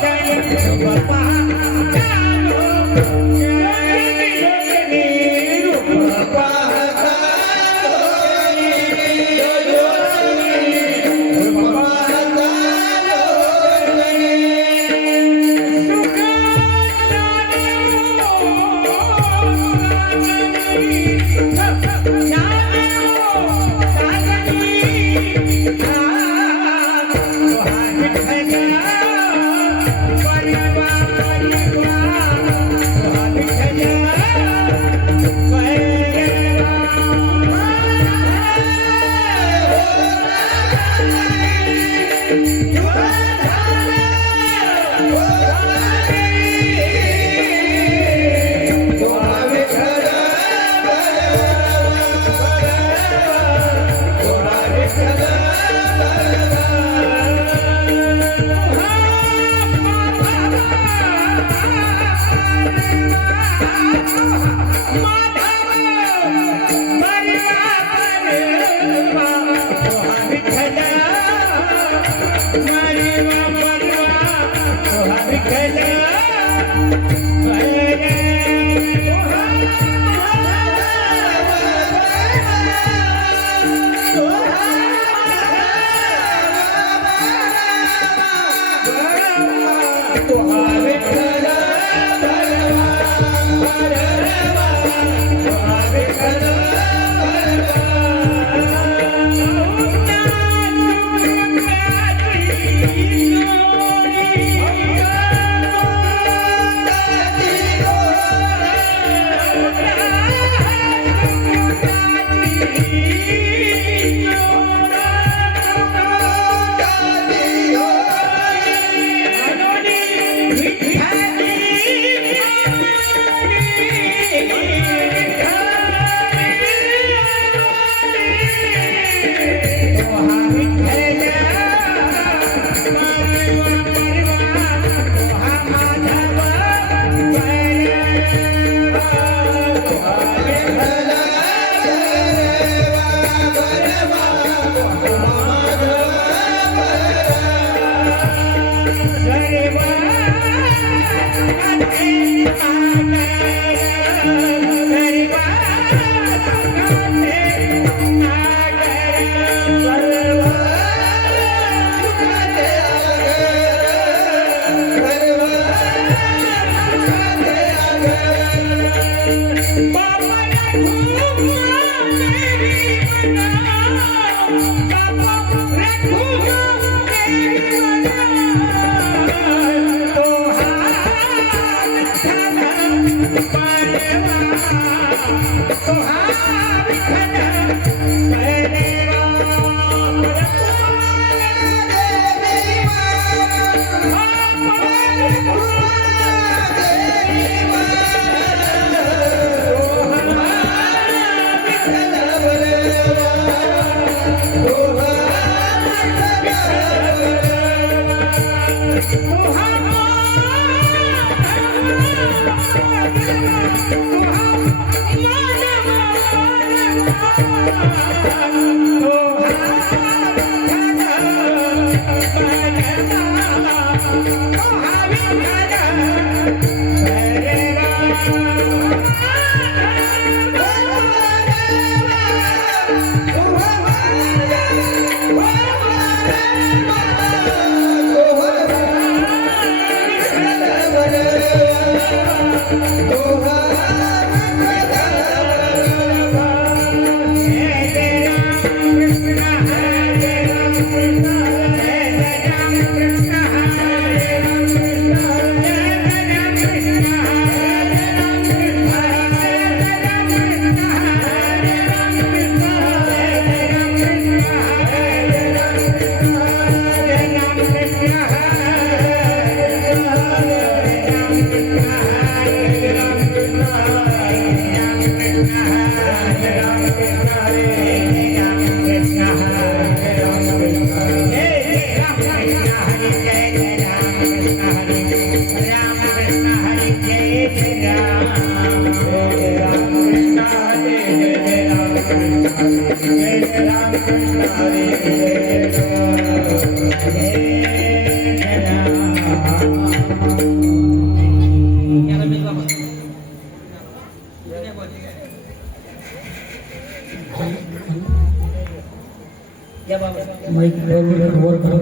Hare mic वर करा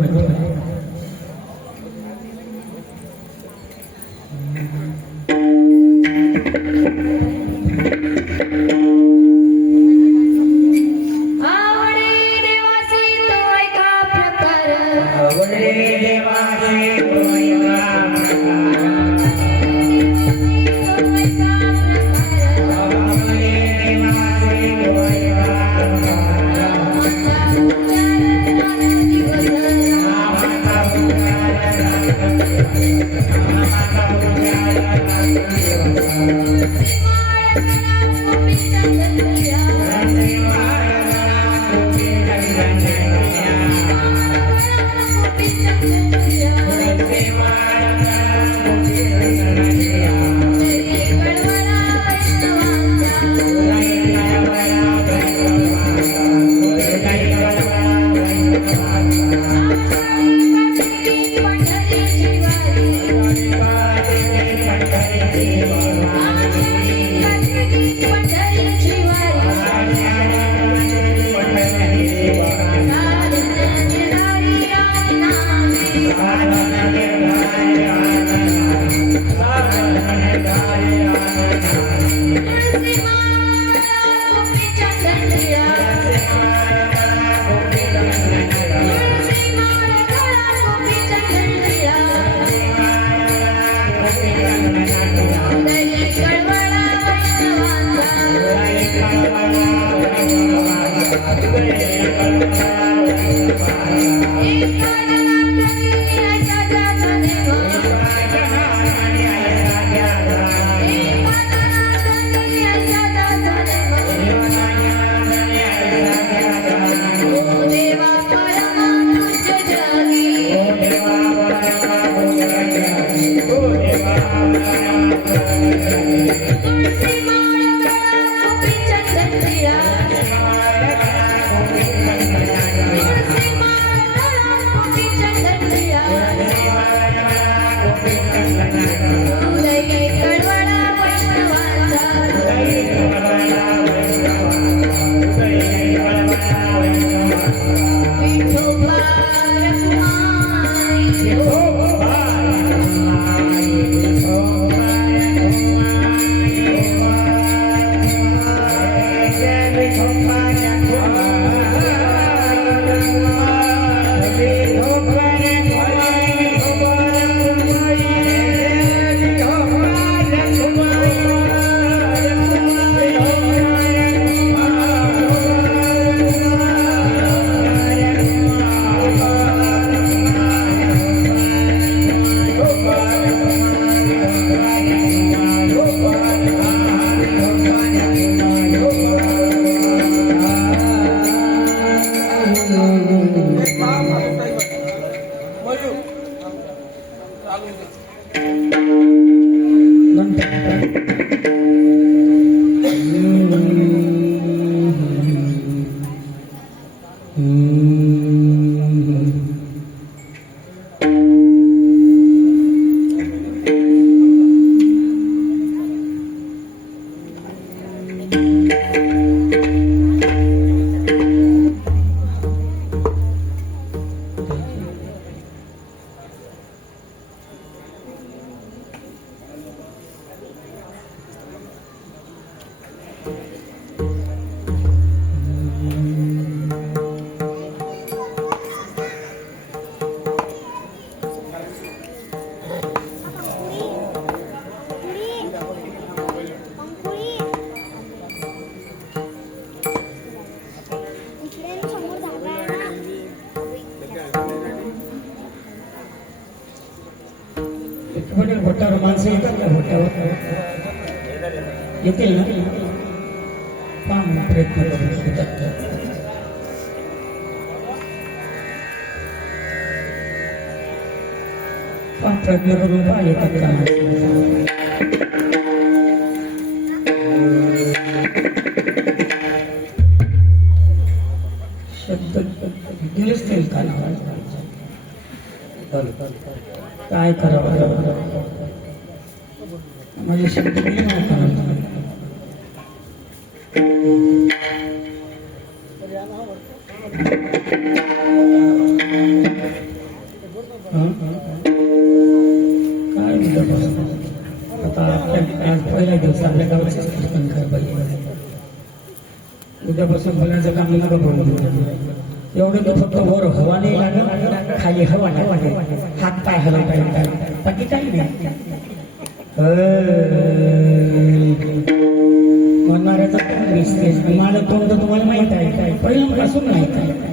भट्टावर माणसं येतात का भट्टावर येतील ना पाहून प्रयत्न करून येतात प्रयत्न करून पहा येतात का शब्द दिलेच नाही का नाव काय करावं माझे शब्द केले आज पहिला दिवस आपल्या गावाचेच कीर्तन कर पाहिजे उद्यापासून बोलण्याचं काम नका बोलू एवढं तर फक्त वर हवा नाही लागत खाली हवा नाही हात पाय हलवता बाकी काही नाही म्हणणाऱ्याचा कोण दिसते माझं तोंड तर तुम्हाला माहित आहे काय पहिल्यापासून माहित आहे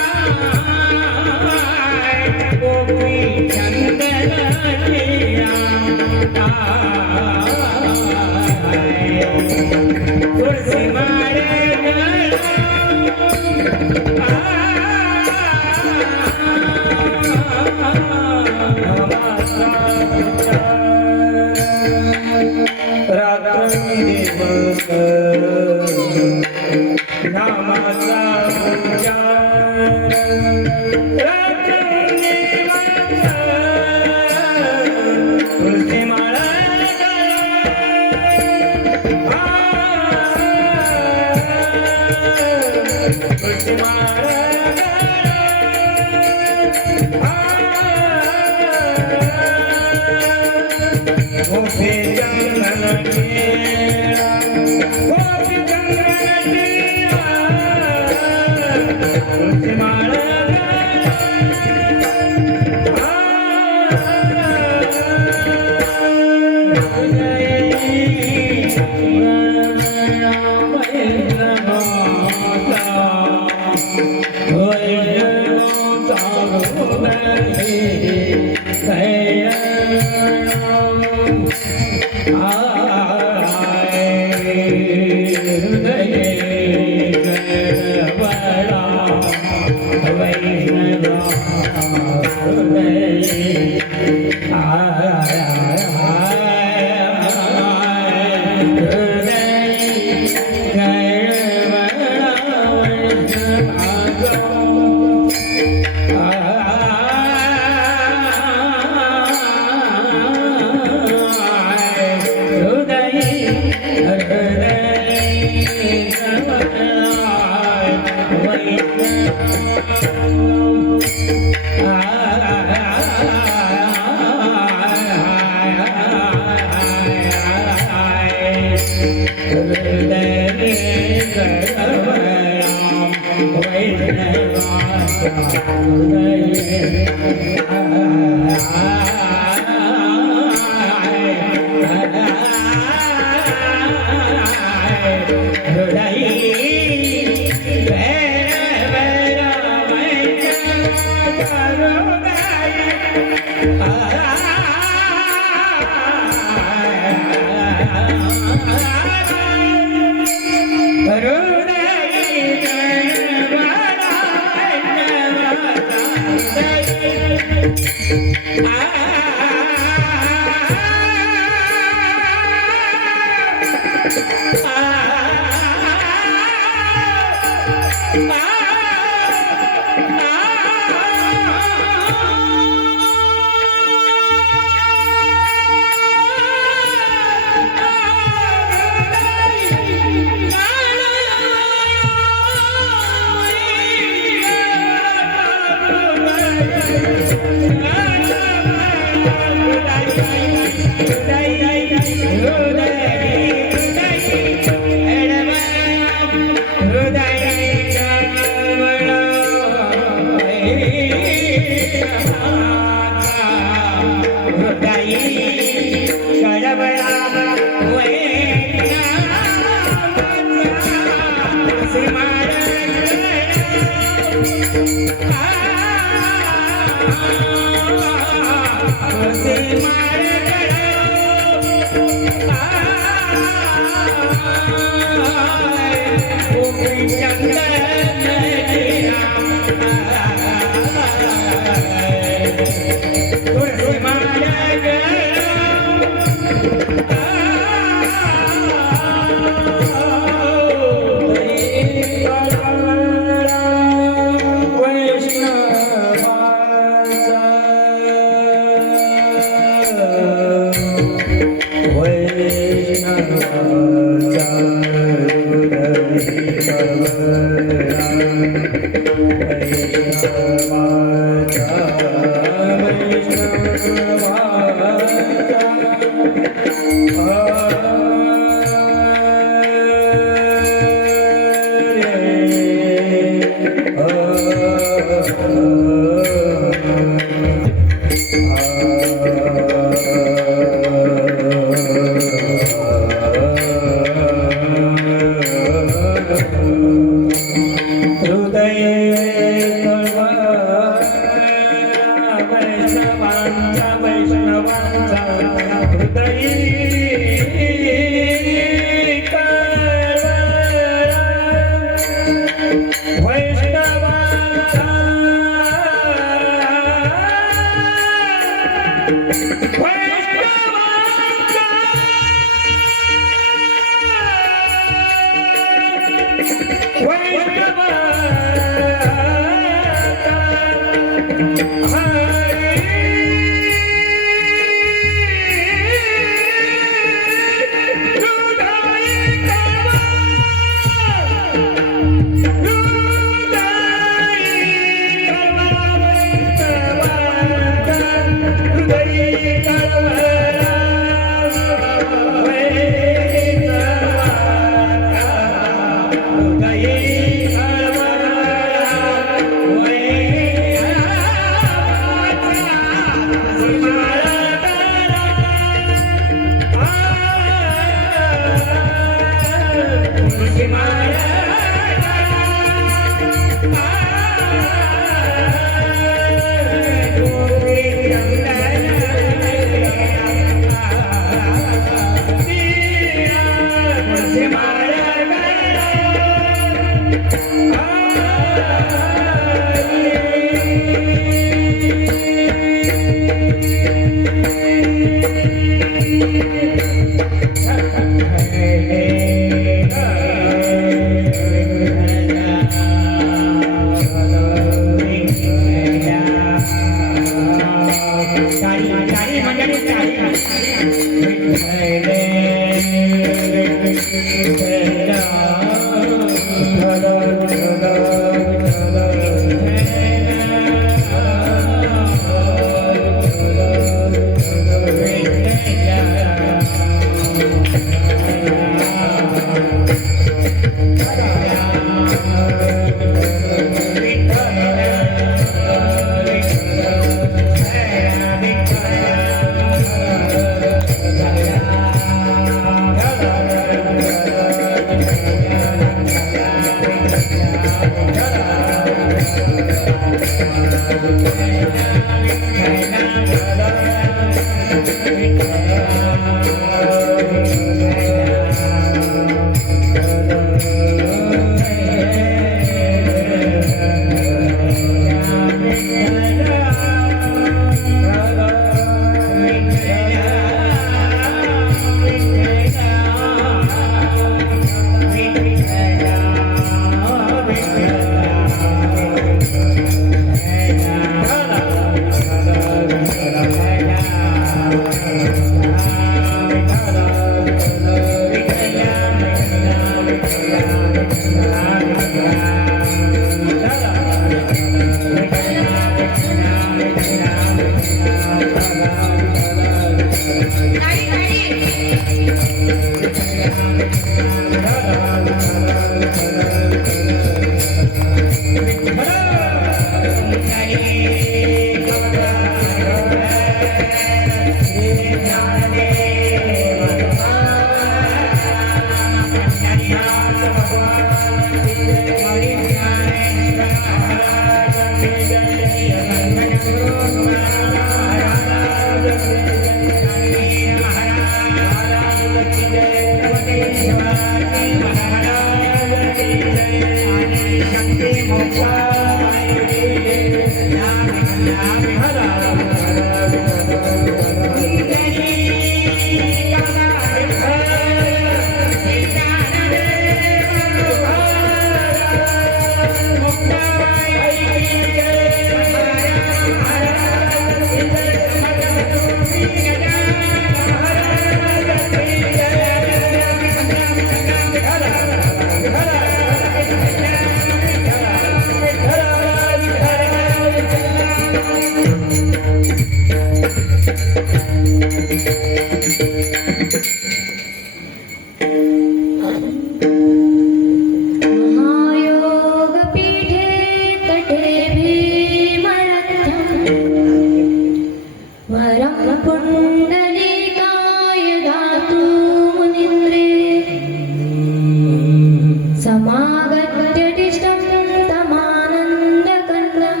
समागत्यतिष्ठं तमानन्दकन्दं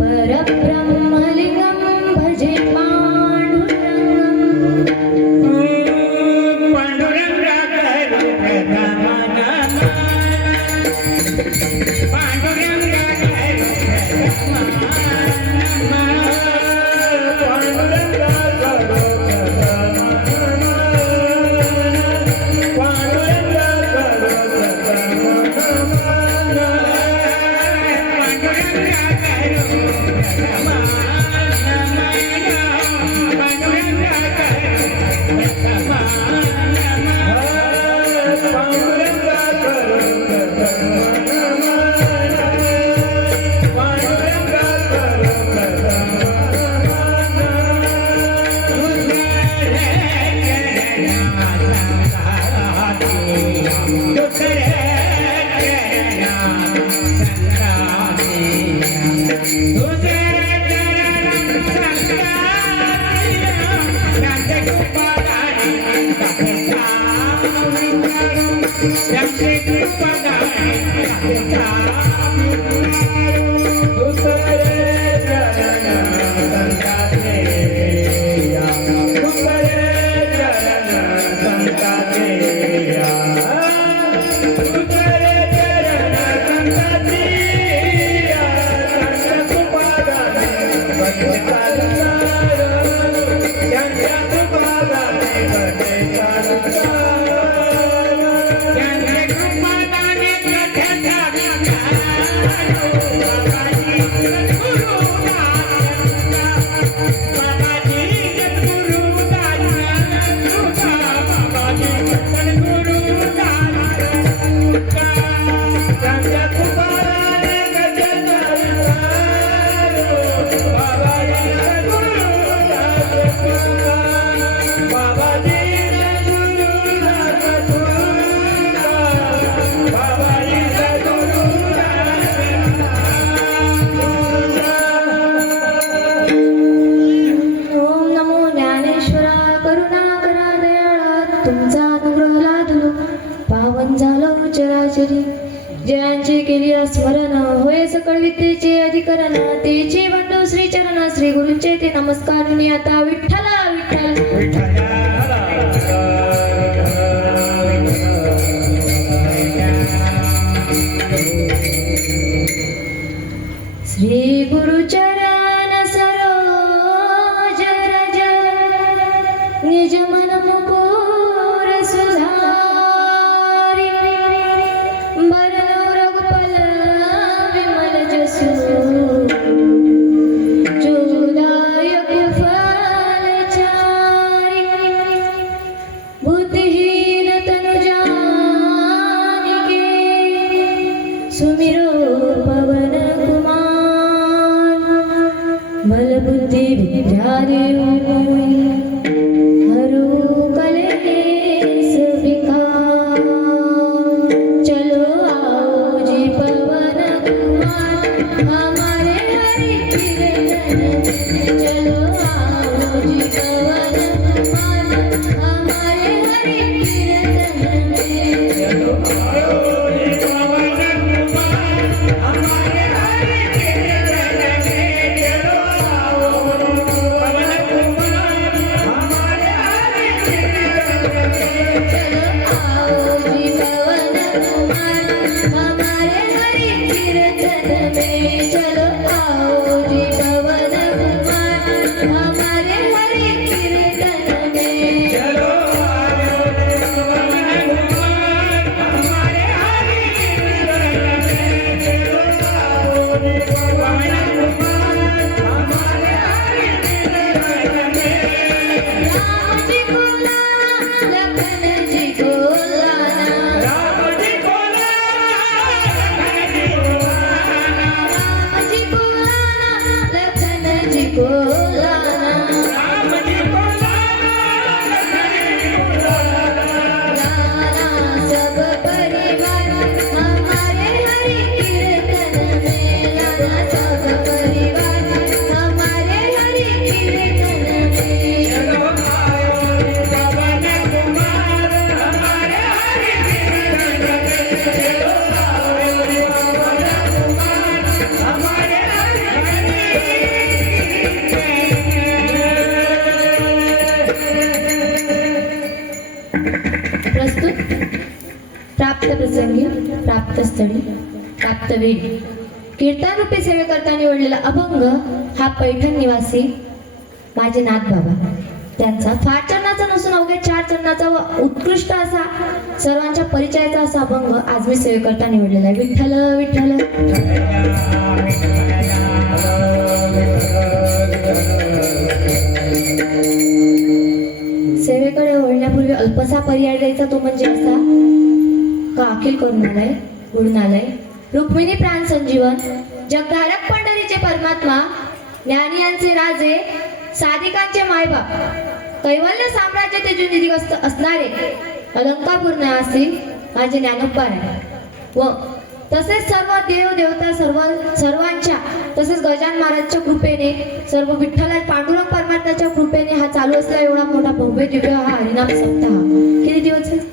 परब्रह्मलिङ्गं भजे जयांचे केली स्मरण होय सकळ विद्येचे अधिकरण तेचे बंधू श्री चरण श्री गुरुंचे ते नमस्कार आता विठ्ठला विठ्ठल श्री गुरुचरण सरोज रज निज मन मुकुर सुधारी बरनो रघुपल विमल जसु जोदायक फलचारी बुद्धिहीन तनु जानिके सुमिरो पवन बल बुद्धि विद्या देव हरु कलेश विकार चलो आओ जी पवन कुमार हमारे हरि कीर्तन चलो आओ जी पवन कुमार हमारे हरि कीर्तन में चलो आओ जी पवन कुमार हमारे हरि कीर्तन चलो आओ जी पवन कुमार हमारे हरि कीर्तन में चलो आओ जी पवन कुमार हमारे प्रसंगी प्राप्तस्थळी प्राप्तवेळी कीर्तन रूपी सेवे करता निवडलेला अभंग हा पैठण निवासी माझे नाथ बाबा त्यांचा फार चरणाचा नसून अवघ्या 4 चरणाचा व उत्कृष्ट असा सर्वांच्या परिचयाचा असा अभंग आज मी सेवे करता निवडलेला आहे. विठ्ठल विठ्ठल सेवेकडे वळण्यापूर्वी अल्पसा पर्याय द्यायचा तो म्हणजे असा का अखिल करुणालय गुरुनालय रुक्मिणी प्राण संजीवन जगधारक पंढरीचे परमात्मा ज्ञानियांचे राजे साधिकांचे मायबाप कैवल्य साम्राज्य तेजोनिधी असणारे अलंकापूर्ण असे माझे ज्ञानोबा आहे व तसेच सर्व देव देवता सर्वांच्या तसेच गजान महाराजच्या कृपेने सर्व विठ्ठला पांडुरंग परमात्म्याच्या कृपेने हा चालू असला एवढा मोठा भव्य दिव्य हा हरिनाम सप्ताह किती दिवस आहे?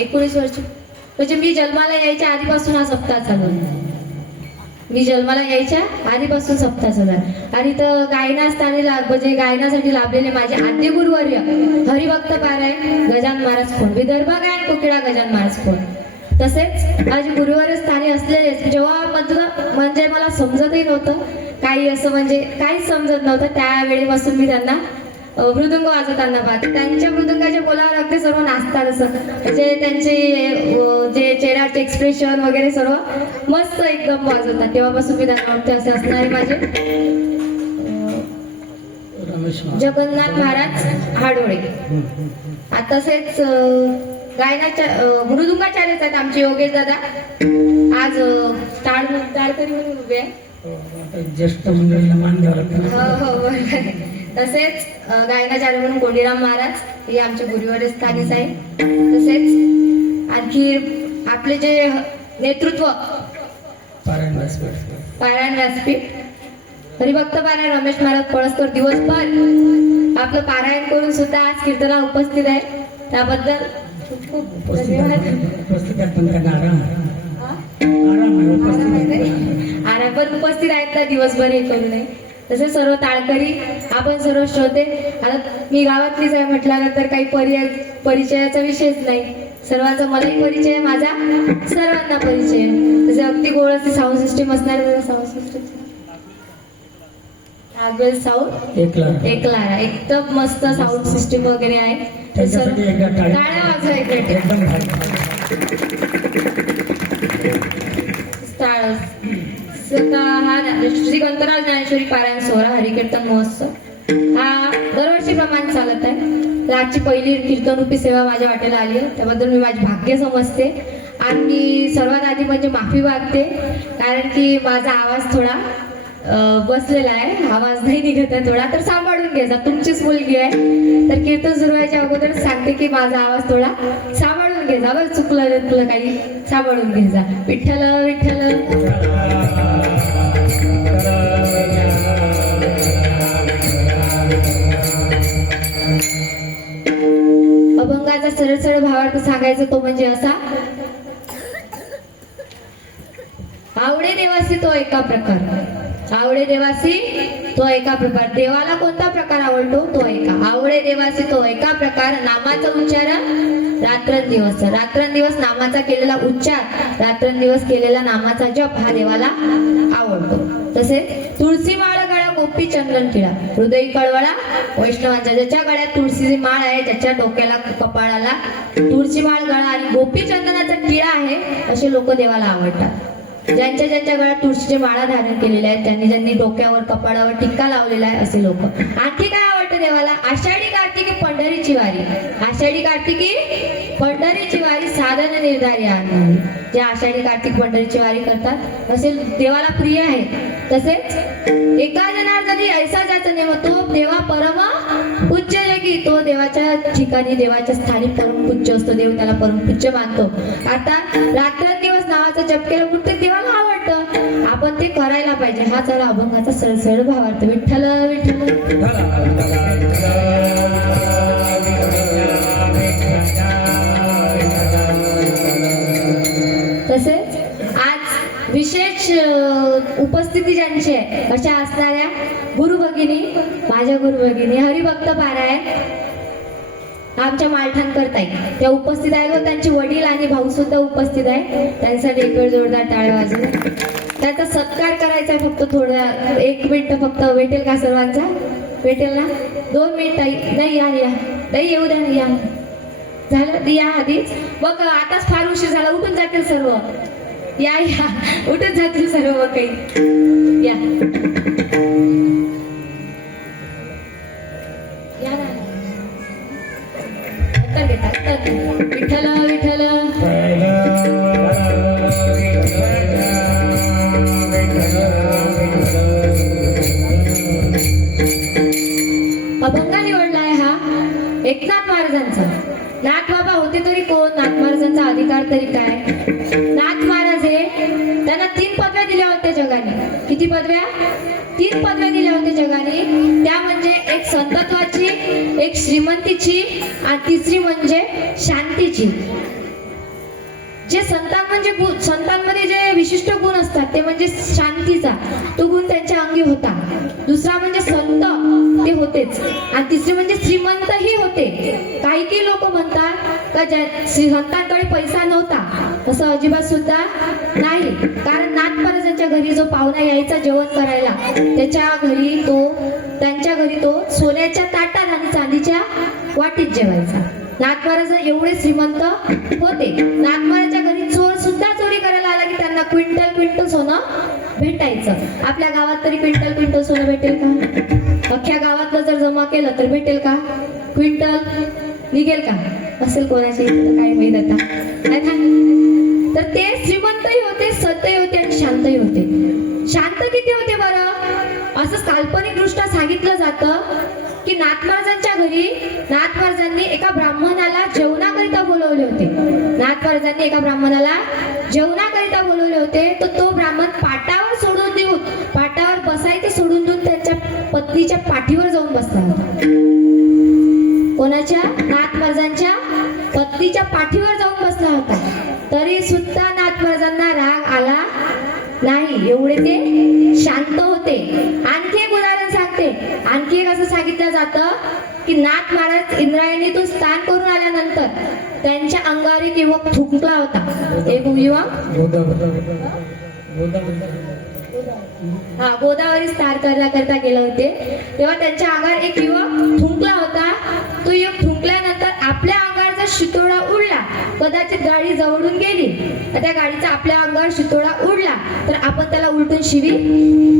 19 वर्ष म्हणजे मी जन्माला यायच्या आधीपासून हा सप्ताह चालू आहे. मी जन्माला यायच्या आधीपासून सप्ताह चालू आहे. आणि तर गायनास्थानी म्हणजे गायनासाठी लाभलेले माझे आद्य गुरुवर्य हरिभक्त पारायण गजान महाराज कोण विदर्भ गायन कोकिळा गजान महाराज कोण तसेच माझे गुरुवर्य स्थानी असलेले जेव्हा म्हणजे मला समजतही नव्हतं काही असं म्हणजे काहीच समजत नव्हतं त्यावेळेपासून मी त्यांना मृदुंग वाजवताना पाहते. त्यांच्या मृदुंगाच्या बोलावर अगदी सर्व नाचतात असं म्हणजे त्यांचे जे चेहऱ्याचे एक्सप्रेशन वगैरे सर्व मस्त एकदम वाजवतात. तेव्हापासून मी त्यांना वाटते असे असणारे माझे जगन्नाथ महाराज हाडोळे. आता तसेच गायनाच्या मृदुंगाचार्यच आहेत आमचे योगेश दादा आज टाळकरी म्हणून उभे आहे. ज्येष्ठ मंडळीला मान द्यावा लागतो. हो बरोबर आहे. तसेच गायनाचार्य म्हणून गोंडीराम महाराज हे आमचे गुरुवर्य स्थानीच आहे. तसेच आणखी आपले जे नेतृत्व पारायण व्यासपीठ हरिभक्त पारायण रमेश महाराज पळसकर दिवसभर आपलं पारायण करून सुद्धा आज कीर्तनाला उपस्थित आहे त्याबद्दल खूप आराम पण उपस्थित आहेत ना दिवसभर हे करू नये. तसे सर्व ताळकरी आपण सर्व श्रोते आता मी गावातलीच आहे म्हटल्यानंतर काही परिचयाचा विषयच नाही. सर्वांचा मलाही परिचय आहे माझा सर्वांना परिचय आहे. तसे अगदी गोळ असे साऊंड सिस्टीम असणार साऊंड सिस्टीम साऊंड एकला एकदम मस्त साऊंड सिस्टीम वगैरे आहे. टाळ्या वाजवा एकदम हा श्री गंधराज ज्ञानेश्वरी पारायण सोहळा हरिकीर्तन महोत्सव हा दरवर्षीप्रमाणे चालत आहे. आजची पहिली कीर्तनरूपी सेवा माझ्या वाटेला आली आहे त्याबद्दल मी माझे भाग्य समजते. आणि मी सर्वात आधी म्हणजे माफी मागते कारण की माझा आवाज थोडा बसलेला आहे आवाज नाही निघत आहे थोडा तर सांभाळून घ्यायचा. तुमचीच मुलगी आहे तर कीर्तन सुरू व्हायच्या अगोदर सांगते की माझा आवाज थोडा सांभाळून घ्यायचा बरं चुकलं काही सांभाळून घ्यायचा. विठ्ठल विठ्ठल अभंगाचा सरळ सरळ भावार्थ सांगायचा तो म्हणजे असा आवडे देवासी तो एका प्रकार आवडे देवासी तो एका प्रकार देवाला कोणता प्रकार आवडतो तो एका आवडे देवासी तो एका प्रकार नामाचा उच्चार रात्रंदिवस नामाचा केलेला उच्चार रात्रंदिवस केलेला नामाचा जप हा देवाला आवडतो. तसेच तुळशी माळ गळा गोपी चंदन टिळा हृदय कळवळा वैष्णवांचा ज्याच्या गळ्यात तुळशीची माळ आहे ज्याच्या डोक्याला कपाळाला तुळशी माळ गळा आणि गोपी चंदनाचा टिळा आहे असे लोक देवाला आवडतात. ज्यांच्या गळ्यात तुळशीचे माळा धारण केलेल्या आहेत ज्यांनी डोक्यावर कपाळावर टिक्का लावलेला आहे असे लोक. आणखी काय आवडतं देवाला आषाढी कार्तिकी पंढरीची वारी आषाढी कार्तिकी पंढरीची वारी साधन निर्धारी आणणारी जे आषाढी कार्तिक पंढरीची वारी करतात असे देवाला प्रिय आहे. तसेच एका जनार्दनी ऐसा ज्याचा नेम तो देवा परम पूज्य जगी तो देवाच्या ठिकाणी देवाच्या स्थानी परम पूज्य असतो. देव त्याला परम पूज्य मानतो. आता रात्रंदिवस नावाचा जप केला म्हणून ते देवाला आवडतं आपण ते करायला पाहिजे. हा चला अभंगाचा सरळ भावार्थ विठ्ठल विठ्ठल तसेच आज विशेष उपस्थिती ज्यांची आहे अशा असणाऱ्या गुरु भगिनी माझ्या गुरु भगिनी हरिभक्त पारायण आमच्या मालठाणकर ताई त्या उपस्थित आहेत व त्यांचे वडील आणि भाऊ सुद्धा उपस्थित आहे. त्यांच्यासाठी एक वेळ जोरदार टाळ्या वाजवा. त्याचा सत्कार करायचा आहे. फक्त थोडा 1 मिनिट फक्त भेटेल का सर्वांचा? भेटेल ना? 2 मिनिट नाही या नाही येऊ द्या या झालं या आधीच बघ आताच फार उशीर झाला. उठून जातील सर्व या उठून जातील सर्व बघ काही या विठ्ठल विठ्ठल अभंग निवडलाय हा एकनाथ महाराजांचा. नाथ बाबा होते तरी कोण, नाथ महाराजांचा अधिकार तरी काय. नाथ महाराज हे त्यांना 3 पदव्या दिल्या होत्या जगाने. किती पदव्या? 3 पदव्या दिल्या होत्या जगाने. त्या म्हणजे एक संतत्वाची, एक श्रीमंतीची आणि तिसरी म्हणजे शांतीची. जे संतांमध्ये जे विशिष्ट गुण असतात ते म्हणजे शांतीचा तो गुण त्यांच्या अंगी होता. दुसरा म्हणजे संत ते होतेच आणि तिसरे म्हणजे श्रीमंतही होते. काही लोक म्हणतात का संतांकडे पैसा नव्हता, तसं अजिबात सुद्धा नाही. कारण नाथ महाराजांच्या घरी जो पाहुणा यायचा जेवण करायला त्यांच्या घरी तो सोन्याच्या ताटात आणि चांदीच्या वाटीत जेवायचा. नाथ महाराज एवढे श्रीमंत होते. नाथ महाराजांच्या घरी चोर सुद्धा चोरी करायला आला की त्यांना क्विंटल सोनं भेटायचं. आपल्या गावात तरी क्विंटल सोनं भेटेल का? अख्ख्या गावातलं जर जमा केलं तर भेटेल का? क्विंटल निघेल का? असेल कोणाची काय माहित आता नाही ना. तर ते श्रीमंतही होते, सतही होते आणि शांतही होते. शांत किती होते बरं? असं काल्पनिक दृष्ट्या सांगितलं जातं की नाथ महाराजांच्या घरी नाथ महाराजांनी एका ब्राह्मणाला जेवणाकरिता बोलवले होते. नाथ महाराजांनी एका ब्राह्मणाला जेवणाकरिता बोलवले होते. तर तो ब्राह्मण पाटावर बसायचं सोडून देऊन त्यांच्या पत्नीच्या पाठीवर जाऊन बसला होता. कोणाच्या? नाथ महाराजांच्या पत्नीच्या पाठीवर जाऊन बसला होता. तरी सुद्धा नाथ महाराजांना राग आला नाही. एवढे ते शांत होते. आणखी एक उदाहरण सांगते. आणखी एक असं सांगितलं जातं की नाथ महाराज इंद्रायणीतून स्नान करून आल्यानंतर त्यांच्या अंगावर एक युवक थुंकला होता. एक युवक गोदावरी स्नान करता गेले होते. तेव्हा त्यांच्या अंगावर एक युवक थुंकला होता. तो युवक थुंकल्यानंतर आपल्या अंगावरचा शितोडा उडला. कदाचित गाडी जवळून गेली, त्या गाडीचा आपल्या अंगावर शितोडा उडला तर आपण त्याला उलटून शिवी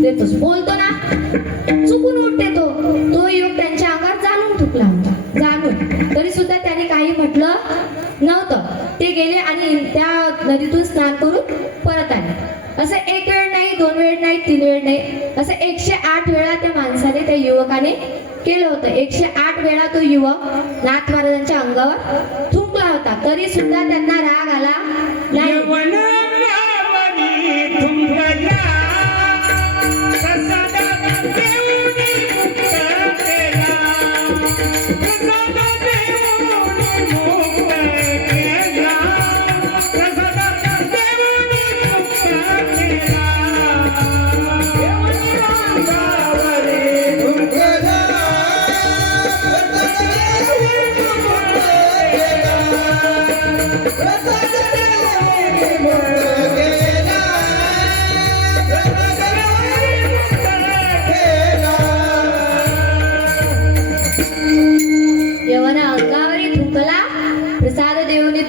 देतोच, बोलतो ना. चुकून उडते तो युवक त्यांच्या अंगावर जाणून थुंकला होता. जाणून तरी सुद्धा त्याने काही म्हटलं नव्हतं. ते गेले आणि त्या नदीतून स्नान करून परत आले. असं 1 वेळ नाही, 2 वेळ नाही, 3 वेळ नाही, असं 108 वेळा त्या माणसाने त्या युवकाने केलं होतं. 108 वेळा तो युवक नाथ महाराजांच्या अंगावर थुंकला होता. तरी सुद्धा त्यांना राग आला नाही.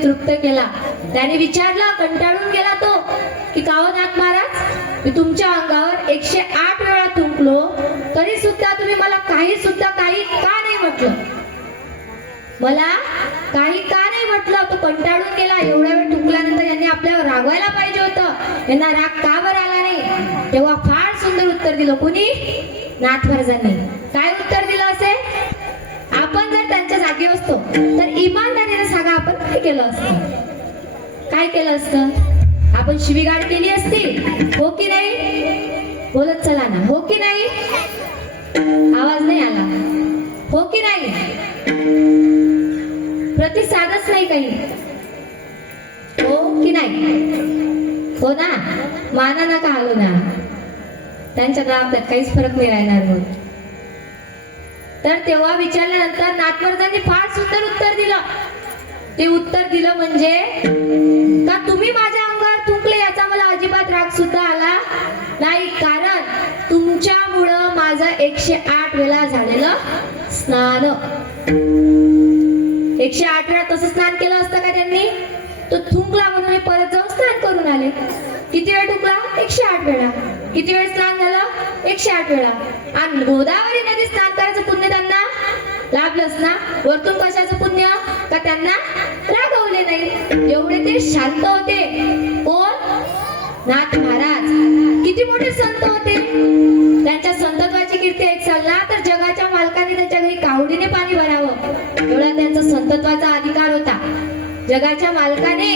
तृप्त केला. त्याने विचारला, कंटाळून गेला तो की काहो नाथ महाराज, मी तुमच्या अंगावर 108 वेळा थुंकलो तरी सुद्धा तुम्ही मला काही का नाही म्हटलं? मला काही का नाही म्हटलं? तो कंटाळून गेला. एवढ्या वेळ थुंकल्यानंतर यांनी आपल्यावर रागवायला पाहिजे होतं. यांना राग का बरं आला नाही? तेव्हा फार सुंदर उत्तर दिलं. कुणी? नाथ महाराजांनी. काय उत्तर दिलं असेल? आपण जर त्यांच्या जागी असतो तर इमानदारीने सांगा आपण काय केलं असतं? काय केलं असतं? आपण शिवीगाळ केली असती, हो की नाही? बोलत चला ना, हो की नाही? आवाज नाही आला, हो की नाही? प्रतिसादच नाही काही, हो की नाही? हो ना? माना नका हलू ना. त्यांच्या गावात काहीच फरक नाही राहणार. मग तर तेव्हा विचारल्यानंतर नाथमर्दांनी फार सुंदर उत्तर दिलं. ते उत्तर दिलं म्हणजे का तुम्ही माझ्या अंगावर थुंकले याचा मला अजिबात राग सुद्धा आला नाही, कारण तुमच्यामुळं माझं 108 वेळा झालेलं स्नान. 108 वेळा तसं स्नान केलं असतं का त्यांनी? तो थुंकला म्हणून हे परत जाऊन स्नान करून आले. किती वेळ थुंकला? 108 वेळा. किती वेळ स्नान झालं? 108 वेळा. आणि गोदावरी नदी स्नान करायचं पुण्य त्यांना लाभलंच ना. वरतून कशाचं पुण्य? का त्यांना रागवले नाही. एवढे ते शांत होते. कोण? नाथ महाराज. किती मोठे संत होते. त्यांच्या संतत्वाची कीर्ती एक चालला तर जगाच्या मालकाने त्यांच्या घरी कावडीने पाणी भरावं एवढा त्यांचा संतत्वाचा अधिकार होता. जगाच्या मालकाने,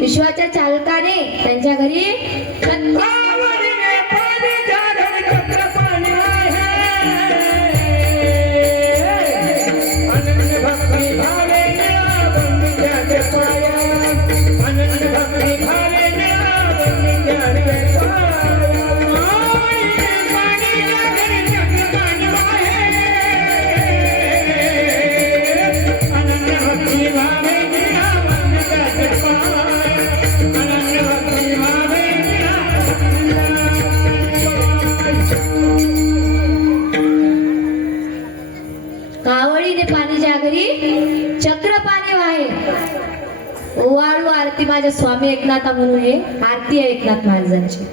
विश्वाच्या चालकाने त्यांच्या घरी कावडीने पाणी ज्या घरी चक्र पाणी वाहे. ओवाळू आरती माझ्या स्वामी एकनाथा म्हणून हे आरती आहे एकनाथ महाराजांची.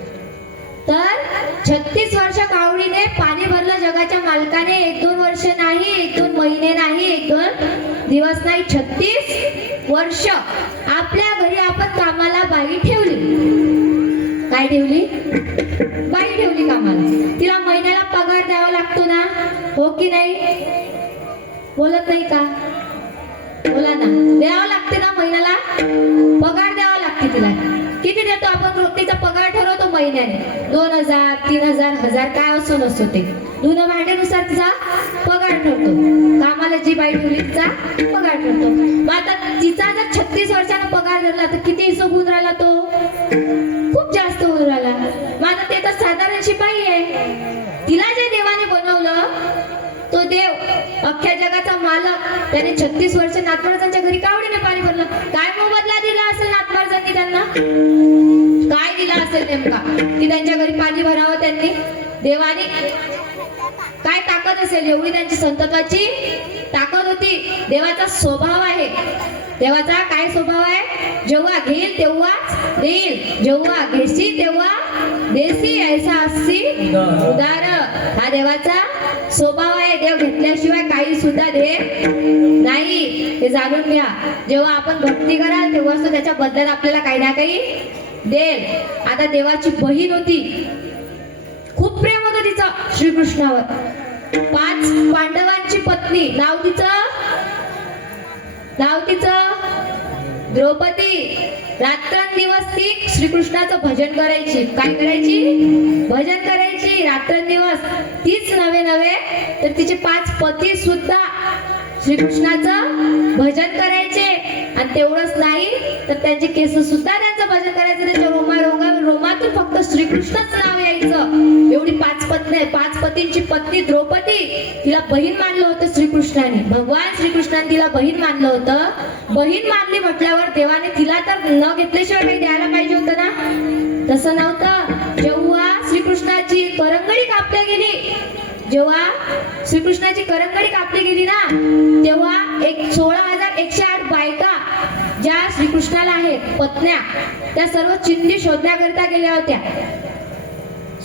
तर 36 वर्ष कावडीने पाणी भरलं जगाच्या मालकाने. 1-2 वर्ष नाही, 1-2 महिने नाही, 1-2 दिवस नाही, 36 वर्ष आपल्या घरी आपण कामाला बाई ठेवली. काय ठेवली? बाई ठेवली कामाला. तिला महिन्याला पगार द्यावा लागतो ना, हो की नाही? बोलत नाही का? बोला ना. द्यावं लागते ना महिन्याला, पगार द्यावा लागते तिला. किती देतो आपण? तिचा पगार ठरवतो महिन्याने 2000, 3000, 1000 काय असो नसतो ते धुणं भांड्यानुसार तिचा पगार ठरतो. कामाला जी बाई ठेवली तिचा पगार ठरतो. मग आता तिचा जर 36 वर्षानं पगार धरला तर किती हिशोब होऊन राहिला? तो खूप जास्त होऊन राहिला. मग आता ते तर साधारण शिपाई आहे. तिला जे देवाने बनवलं तो देव अख्ख्या जगाचा मालक त्याने 36 वर्ष नाथमहाराजांच्या घरी कावडीने पाणी भरलं. काय मोबदला दिला असेल नाथमहाराजांनी त्यांना? काय दिला असेल नेमका की त्यांच्या घरी पाणी भरावं त्यांनी? देवाने काय ताकद असेल? एवढी त्यांची संतत्वाची ताकद होती. देवाचा स्वभाव आहे. देवाचा काय स्वभाव आहे? जेव्हा घेईल तेव्हाच देईल, जेव्हा घेशी तेव्हा देसी, ऐसा अससी उदार. हा देवाचा स्वभाव आहे. देव घेतल्याशिवाय काही सुद्धा देत नाही, हे जाणून घ्या. जेव्हा आपण भक्ती कराल तेव्हा तो त्याच्या बदल्यात आपल्याला काही ना काही देईल. आता देवाची बहीण होती, खूप प्रेम होतं तिचं श्रीकृष्णावर. 5 पांडवांची पत्नी. नाव तिचं द्रौपदी. रात्रंदिवस ती श्रीकृष्णाचं भजन करायची. काय करायची? भजन करायची रात्रंदिवस. तीच नव्हे तर तिचे 5 पती सुद्धा श्रीकृष्णाचं भजन करायचे. आणि तेवढंच नाही तर त्यांचे केस सुद्धा त्यांचं भजन करायचं. त्यांच्या रोमातून फक्त श्रीकृष्णच नाव यायचं. एवढी 5 पतींची पत्नी द्रौपदी, तिला बहीण मानलं होतं श्रीकृष्णाने. भगवान श्रीकृष्णाने तिला बहीण मानलं होतं. बहीण मानली म्हटल्यावर देवाने तिला तर न घेतल्याशिवाय काही द्यायला पाहिजे होतं ना. तसं नव्हतं. जेव्हा श्रीकृष्णाची करंगडी कापली गेली, जेव्हा श्रीकृष्णाची करंगडी कापली गेली ना, तेव्हा 16,108 बायका ज्या श्रीकृष्णाला आहेत पत्न्या, त्या सर्व चिंधी शोधण्याकरिता गेल्या होत्या.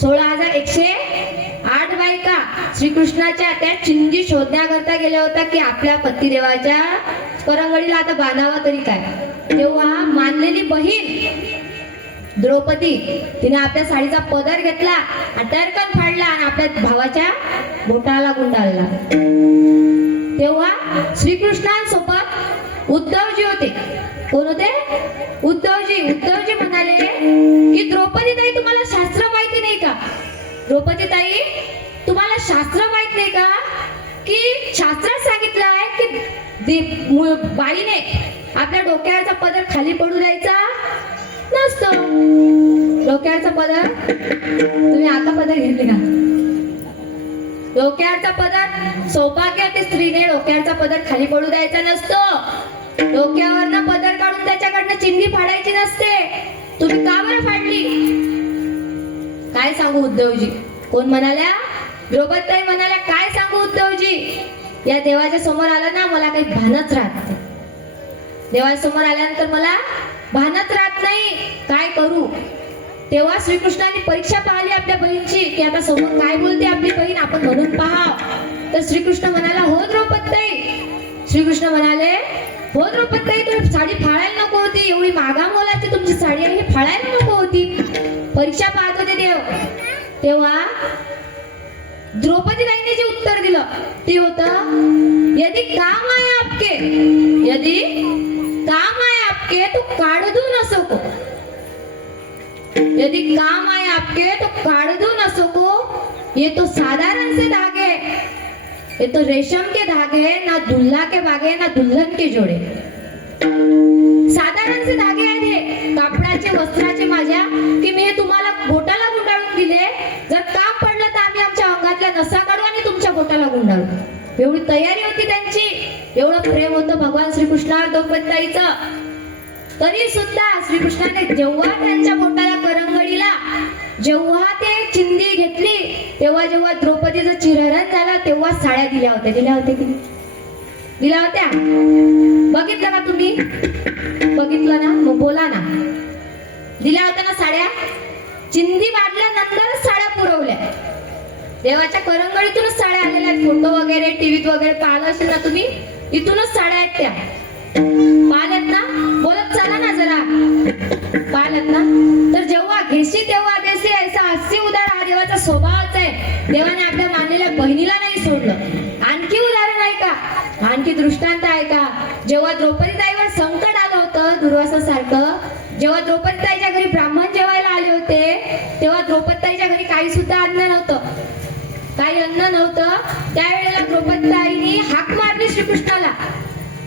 16,108 बायका श्रीकृष्णाच्या त्या चिंधी शोधण्याकरता गेल्या होत्या की आपल्या पतिदेवाच्या करंगडीला आता बांधावा तरी काय. तेव्हा मानलेली बहीण द्रौपदी तिने आपल्या साडीचा पदर घेतला आणि टरकन फाडला आणि आपल्या भावाच्या बोटाला गुंडाळला. तेव्हा श्रीकृष्णांसोबत उद्धवजी होते. कोण होते? उद्धवजी. उद्धवजी म्हणाले की द्रौपदी ताई, तुम्हाला शास्त्र माहिती नाही का? द्रौपदी ताई, तुम्हाला शास्त्र माहित नाही का की शास्त्रात सांगितलं आहे की बाईने आपल्या डोक्याचा पदर खाली पडू द्यायचा नसतो. डोक्याचा पदर तुम्ही आता पदर घेतले का? डोक्याचा पदर म्हणतात सौभाग्यवती स्त्रीने डोक्याचा पदर खाली पडू द्यायचा नसतो. डोक्यावरनं पदर काढून त्याच्याकडनं चिंधी फाडायची नसते. तुम्ही का बरं फाडली? काय सांगू उद्धवजी? कोण म्हणाल्या? द्रौपदताई म्हणाल्या काय सांगू उद्धवजी, या देवाच्या समोर आलं ना मला काही भानच राहत नाही. देवासमोर आल्यानंतर मला भानच राहत नाही, काय करू? तेव्हा श्रीकृष्णाने परीक्षा पाहिली आपल्या बहीणची की आता समोर काय बोलते आपली बहीण, आपण म्हणून पहा. तर श्रीकृष्ण म्हणाला हो द्रौपदताई. श्रीकृष्ण म्हणाले हो द्रौपदताई, तुम्ही साडी फाळायला नको होती, एवढी मागा मोलाची तुमची साडी आहे, ही फाळायला नको होती. परीक्षा पाहत होते देव. तेव्हा द्रौपदीताईने जे उत्तर दिलं ते होतं यदि काम आहे आपके, यदि काम है आपके तो काढ़ दूं न सको, यदि काम आए आपके तो काढ़ दूं न सको. ये तो साधारण से धागे, ये तो रेशम के धागे, ना दुल्हा के बागे ना दुल्हन के जोड़े. साधारण से धागे आहेत हे कापडाचे वस्त्राचे माझ्या, की मी हे तुम्हाला बोटाला गुंडाळून दिले. जर काम पडलं तर आम्ही आमच्या अंगातल्या नसा काढू आणि तुमच्या बोटाला गुंडाळू. एवढी तयारी होती त्यांची, एवढं प्रेम होतं भगवान श्रीकृष्णावर द्रौपदताईचं. तरी सुद्धा श्रीकृष्णाने जेव्हा त्यांच्या बोटाला करंगडीला जेव्हा ते चिंधी घेतली, तेव्हा जेव्हा द्रौपदीचं चिरहरण झालं तेव्हा साड्या दिल्या होत्या. दिल्या होत्या की दिल्या होत्या? बघितलं का तुम्ही? बघितलं ना? मग बोला ना. दिल्या होत्या ना साड्या? चिंधी वाढल्यानंतरच साड्या पुरवल्या. देवाच्या करंगडीतूनच साड्या आलेल्या आहेत. फोटो वगैरे टीव्हीत वगैरे पाहिलं असेल ना तुम्ही, इथूनच साड्या आहेत त्या. पाहिल्यात ना? बोलत चला ना जरा. पाहिल्यात ना? तर जेव्हा घेशी तेव्हा देशी, ऐसा हास्य उदार हा देवाचा स्वभावच आहे. देवाने आपल्या मानलेल्या बहिणीला नाही सोडलं. आणखी उदाहरण आहे का? आणखी दृष्टांत आहे का? जेव्हा द्रौपदीताईवर संकट आलं होतं दुर्वासासारखं, जेव्हा द्रौपदीताईच्या घरी ब्राह्मण जेवायला आले होते, तेव्हा द्रौपदीताईच्या घरी काही सुद्धा अन्न नव्हतं, काही अन्न नव्हतं. त्यावेळेला द्रौपदीताईने हाक मारली श्रीकृष्णाला,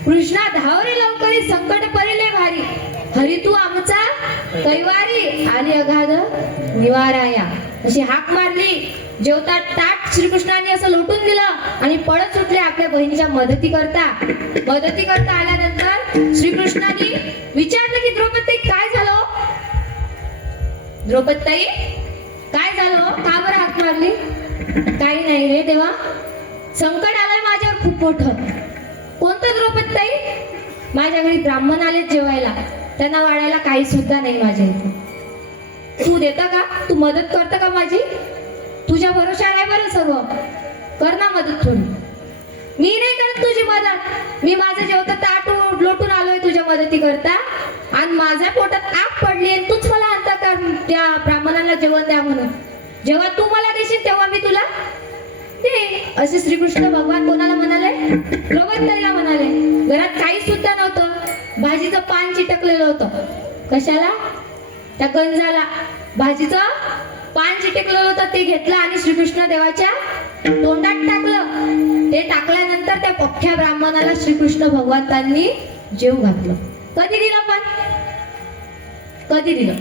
कृष्णा धावरे लवकरी, संकट परेले भारी, हरी तू आमचा कैवारी, आली अगाध निवाराया. अशी हाक मारली. जेवता ताट श्रीकृष्णाने असं लुटून दिलं आणि पळत सुटले आपल्या बहिणीच्या मदती करता. मदती करता आल्यानंतर श्रीकृष्णाने विचारलं की द्रौपदताई काय झालं? द्रौपदताई काय झालं? का बरं हाक मारली? काही नाही रे देवा, संकट आलंय माझ्यावर खूप मोठं. कोणतं द्रौपदताई? माझ्या घरी ब्राह्मण आले जेवायला, त्यांना वाढायला काही सुद्धा नाही माझ्या इथे. तू देता का? तू मदत करता का माझी? तुझ्या भरोशावर आहे बरं सर्व, कर ना मदत थोडी. मी नाही करत तुझी मदत. मी माझं जेवतं ताट लोटून आलोय तुझ्या मदती करता, आणि माझ्या पोटात आग पडली आणि तूच मला आणता का त्या ब्राह्मणाला जेवण द्या म्हणून? जेव्हा तू मला देशील तेव्हा मी तुला दे. असे श्रीकृष्ण भगवान कोणाला म्हणाले? द्रौपदताईला म्हणाले. घरात काही सुद्धा नव्हतं, भाजीचं पान चिटकलेलं होतं. कशाला? त्या गंजाला भाजीचं पान चिटकलेलं होतं, ते घेतलं आणि श्रीकृष्ण देवाच्या तोंडात टाकलं. ते टाकल्यानंतर त्या पख्या ब्राह्मणाला श्रीकृष्ण भगवंतांनी जेव घातलं. कधी दिलं पण? कधी दिलं?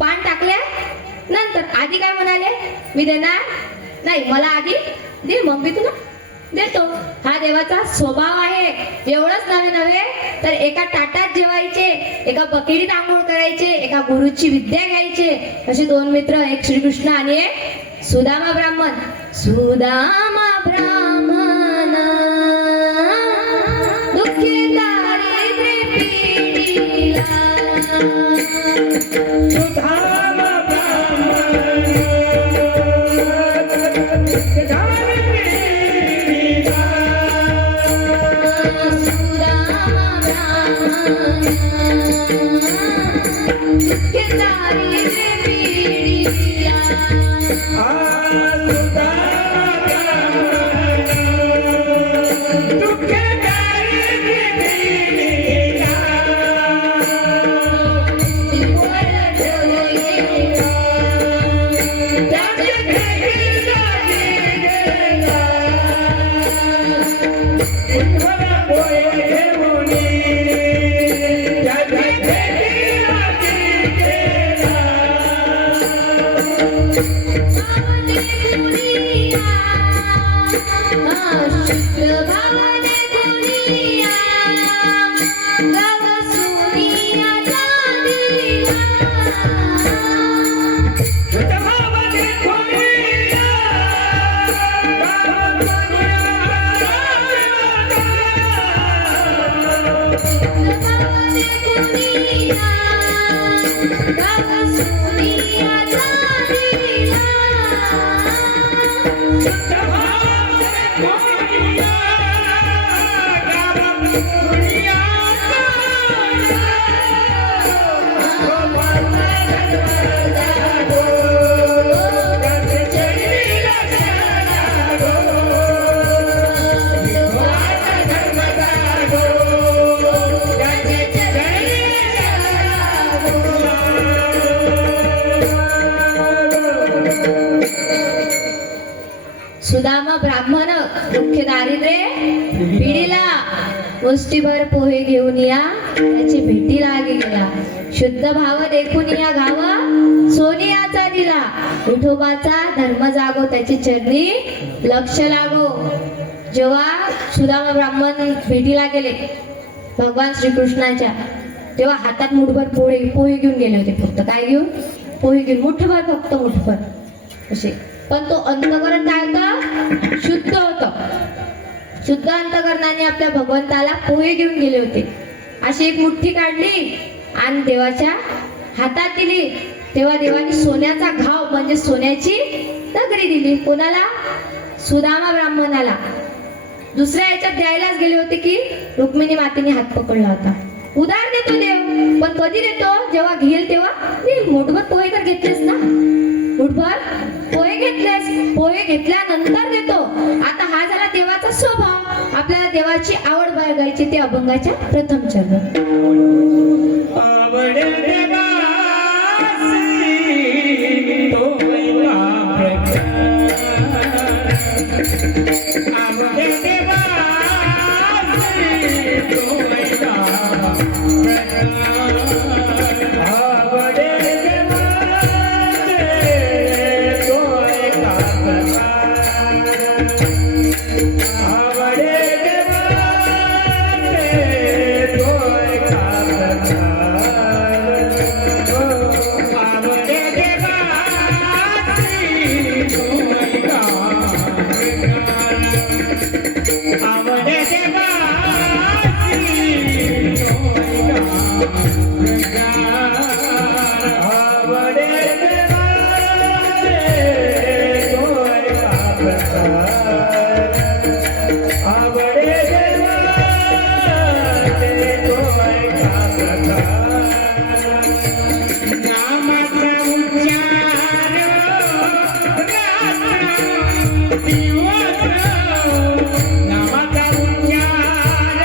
पान टाकल्या नंतर. आधी काय म्हणाले? मी देणार नाही, मला आधी दे मग मी तुला देतो. हा देवाचा स्वभाव आहे. एवढंच नव्हे तर एका ताटात जेवायचे, एका बकेटीत आंघोळ करायचे, एका गुरुची विद्या घ्यायचे. असे दोन मित्र, एक श्रीकृष्ण आणि एक सुदामा ब्राह्मण. सुदामा ब्राह्मण दुःखी दारिद्र्य पीडिला, सुदामा ब्राह्मण मुष्टीभर पोहे घेऊन या त्याची भेटी लागी गेला. शुद्ध भाव देखून या गाव सोनियाचा दिला. विठोबाचा धर्म जागो त्याची चरणी लक्ष लागो. जेव्हा सुदामा ब्राह्मण भेटीला गेले भगवान श्रीकृष्णाच्या, तेव्हा हातात मुठभर पोहे घेऊन गेले होते. फक्त काय घेऊन? पोहे घेऊन, मुठभर, फक्त मुठभर असे. पण तो अंतकरण काय होता? शुद्ध होतं. शुद्ध अंतकरणाने आपल्या भगवंताला पोहे घेऊन गेले होते. अशी एक मुठ्ठी काढली आणि देवाच्या हातात दिली. तेव्हा देवाने सोन्याचा घाव म्हणजे सोन्याची नगरी दिली. कोणाला? सुदामा ब्राह्मणाला. दुसऱ्या याच्यात द्यायलाच गेले होते की रुक्मिणी मातेने हात पकडला होता. उधार देतो देव, पण कधी देतो? जेव्हा घेईल तेव्हा देईल. मुठभर पोहे तर घेतलेस ना, मुठभर पोहे घेतलेस, पोहे घेतल्यानंतर देतो. आता हा झाला देवाचा स्वभाव. आपल्याला देवाची आवड बाळगायची, ते अभंगाच्या प्रथम चरण. आवडे देवासी तो महिमा प्रकार. आवडे देवासी तो महिमा प्रकार. आवडे देवासी तो एका प्रकार. आवडे देवासी तो एका प्रकार. आवडे देवासी तो एका प्रकार. आवडे देवासी तो एका प्रकार. आवडे देवासी तो एका प्रकार. आवडे देवासी तो एका प्रकार. नामाचा उच्चार रात्र दिवस. नामाचा उच्चार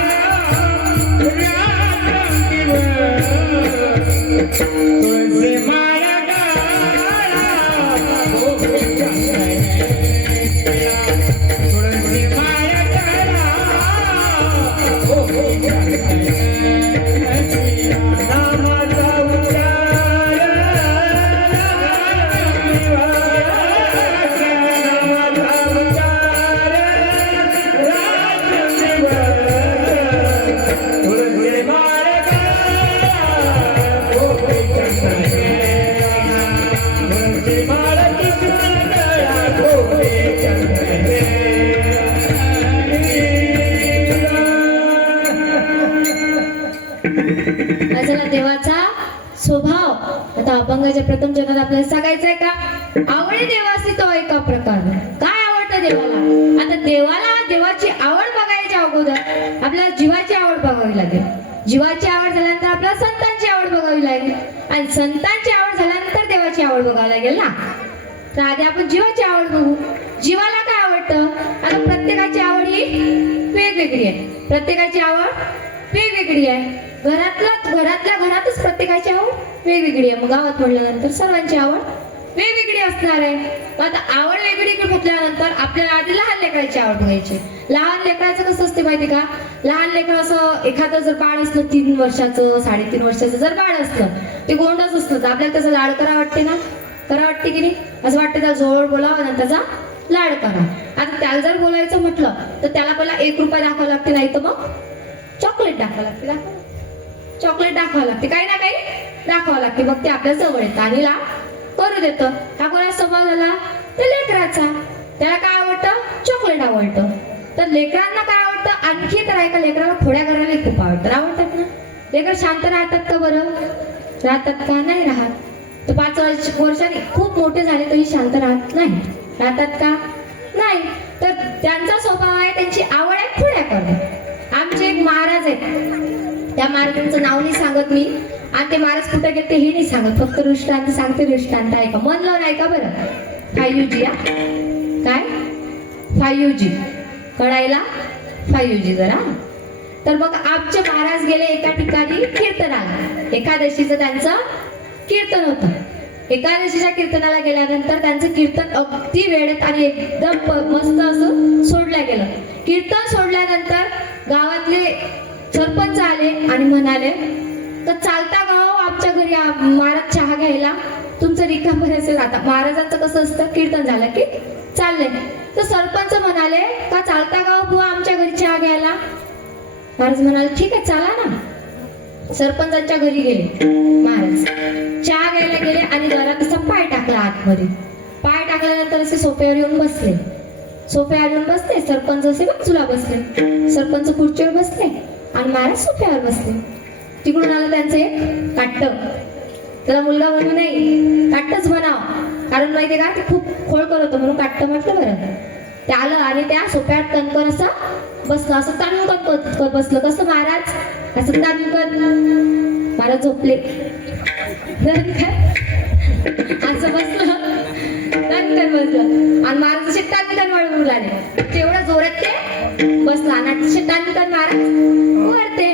रात्र दिवस. तुळशी माळ गाळा तुळशी माळ गाळा नामाचा उच्चार नामाचा उच्चार रात्र दिवस. तुळशी माळ गाळा तुळशी माळ असा देवाचा स्वभाव. आता अभंगाच्या प्रथम चरणात आपल्याला सांगायचंय का? आवडे देवासी तो एका प्रकार. काय आवडतं देवाला? आता देवाला देवाची आवड बघायच्या अगोदर आपल्याला जीवाची आवड बघावी लागेल. जीवाची आवड झाल्यानंतर आपल्याला संतांची आवड बघावी लागेल, आणि संतांची आवड झाल्यानंतर देवाची आवड बघावी लागेल ना. तर आधी आपण जीवाची आवड बघू. जीवाला काय आवडतं? आता प्रत्येकाची आवड ही वेगवेगळी आहे. प्रत्येकाची आवड वेगवेगळी आहे. घरातल्या घरातच प्रत्येकाची आवड वेगवेगळी आहे. मग गावात म्हटल्यानंतर सर्वांची आवड वेगवेगळी असणार आहे. मग आता आवड वेगवेगळी म्हटल्यानंतर आपल्याला आधी लहान लेकराची आवड बघायची. लहान लेकराचं कसं असते माहिती का? लहान लेकर असं एखादं जर बाळ असलं 3 वर्षाचं 3.5 वर्षाचं जर बाळ असलं, ते गोंडच असतं, तर आपल्याला त्याचा लाड करा वाटते ना? करा वाटते की नाही? असं वाटतं त्याला जवळ बोलावं आणि त्याचा लाड करा. आता त्याला जर बोलायचं म्हटलं तर त्याला पहिला 1 रुपया दाखवावं लागते, नाही तर मग चॉकलेट दाखवावं लागते. चॉकलेट दाखवावं लागते, काही ना काही दाखवावं लागते. मग ते आपल्या जवळ येतं आणि लाड करू देतं. हा कोणाचा स्वभाव झाला? ते लेकराचा. त्याला काय आवडतं? चॉकलेट आवडतं. तर लेकरांना काय आवडतं? आणखी तर आहे का, लेकराला थोड्या करायला खूप आवडतं. आवडतात ना? लेकर शांत राहतात का बरं? राहतात का? नाही राहत. तर 5 वर्षांनी खूप मोठे झाले तरी शांत राहत नाही. राहतात का? नाही. तर त्यांचा स्वभाव आहे, त्यांची आवड आहे खोड्या करणं. आमचे एक महाराज आहेत, त्या महाराजांचं नाव नाही सांगत मी, आणि ते महाराज कुठे गेले हे नाही सांगत, फक्त दृष्टांत सांगते. दृष्टांत आहे का? मन लावून आहे का बरं? 5G. काय 5G कळायला? 5G जरा. तर मग आमचे महाराज गेले एका ठिकाणी कीर्तनाला. एकादशीचं त्यांचं कीर्तन होतं. एकादशीच्या कीर्तनाला गेल्यानंतर त्यांचं कीर्तन अगदी वेळेत आणि एकदम मस्त असं सोडलं गेलं. कीर्तन सोडल्यानंतर गावातले सरपंच आले आणि म्हणाले, तर चालता गाव आमच्या घरी महाराज चहा घ्यायला, तुमचं रिकामं असेल. आता महाराजांचं कसं असतं, कीर्तन झालं की चालले. तर सरपंच म्हणाले, का चालता गाव बुवा आमच्या घरी चहा घ्यायला. महाराज म्हणाले, ठीक आहे चला ना. सरपंचांच्या घरी गेले महाराज, चहा घ्यायला गेले आणि जरा तसा पाय टाकला आतमध्ये. पाय टाकल्यानंतर असे सोफ्यावर येऊन बसले. सोफ्यावर येऊन बसले, सरपंच असे बाजूला बसले. सरपंच खुर्चीवर बसले आणि महाराज सोफ्यावर बसले. तिकडून आलं त्यांचं एक काट्ट. त्याला मुलगा म्हणू नाही, काट्टच म्हणाव, कारण माहितीये का ते खूप खोळकर होतं म्हणून काट्ट म्हटलं बरं. ते आलं आणि त्या सोफ्यावर तणकन असं बसलं, असं तणकन बसलं. कसं महाराज, असं तणकन. महाराज झोपले, असं बसलं, तणकन बसलं आणि महाराज असे तणकन वळवून लागले. तेवढं जोरात ते बसला आणि असे तणकन महाराज वरते.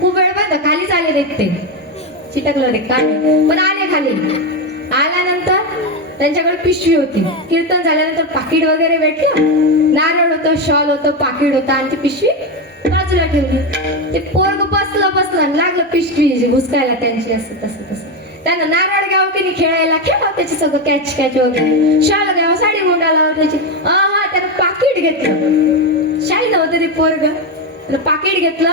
खूप वेळ बंद खालीच आले देखते, चिटकलं रे खाली, पण आले खाली. आल्यानंतर त्यांच्याकडे पिशवी होती. कीर्तन झाल्यानंतर पाकिट वगैरे भेटलं, नारळ होतं, शॉल होतं, पाकिट होतं आणि ती पिशवी बाजूला ठेवली. ते पोरग बसलं आणि लागलं पिशवी घुसकायला त्यांची, असं तसं. त्यांना नारळ घ्यावं की नाही खेळायला, खेळावं त्याची सगळं कॅच वगैरे, शॉल घ्यावं, साडी गुंडाला त्याची. हा त्यानं पाकिट घेतलं. शाही नव्हतं ते पोरग, पाकिट घेतलं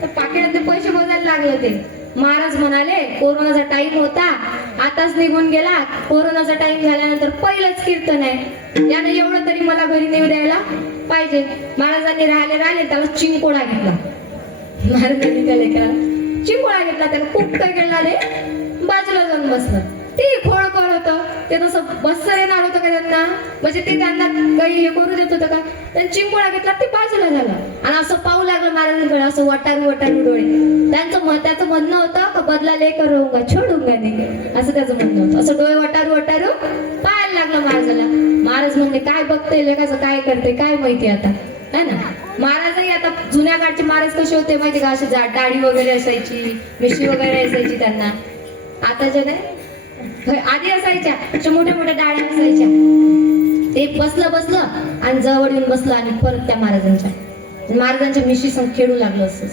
तर पाकिटातले पैसे मोजायला लागलं ते. महाराज म्हणाले, कोरोनाचा टाइम होता, आताच निघून गेला. कोरोनाचा टाइम झाल्यानंतर पहिलंच कीर्तन आहे, यानं एवढं तरी मला घरी नेऊ द्यायला पाहिजे. महाराजांनी राहिले त्याला चिंकोळा घेतला. महाराजांनी त्याला का चिंकोळा घेतला, त्याला खूप काय केलं, बाजूला जाऊन बसलं. ते खोळकर होतं, ते तसं बसर येणार होतं का त्यांना, म्हणजे ते त्यांना काही हे करू देत होतं का. त्यांनी चिंकोळा घेतला, ते बाजूला झालं आणि असं पाहू लागलं महाराजांकडे, असं वटारू डोळे. त्याचं म्हणणं होतं का बदला लेकर होऊंगा छोडूंगा नाही, असं त्याचं म्हणणं होतं. असं डोळे वटारू पाहायला लागलं महाराजाला. महाराज म्हणले, काय बघते लेकाचं, काय करते काय माहिती आता, है ना. महाराजही आता जुन्या काळचे महाराज कसे होते माहिती का, अशी दाढी वगैरे असायची, मिशी वगैरे असायची त्यांना. आता जे नाही, आधी असायच्या अशा मोठ्या डाळ्या असायच्या. ते बसलं आणि जवळ येऊन बसलं आणि परत त्या महाराजांच्या मिशी संग खेळू लागलं. असं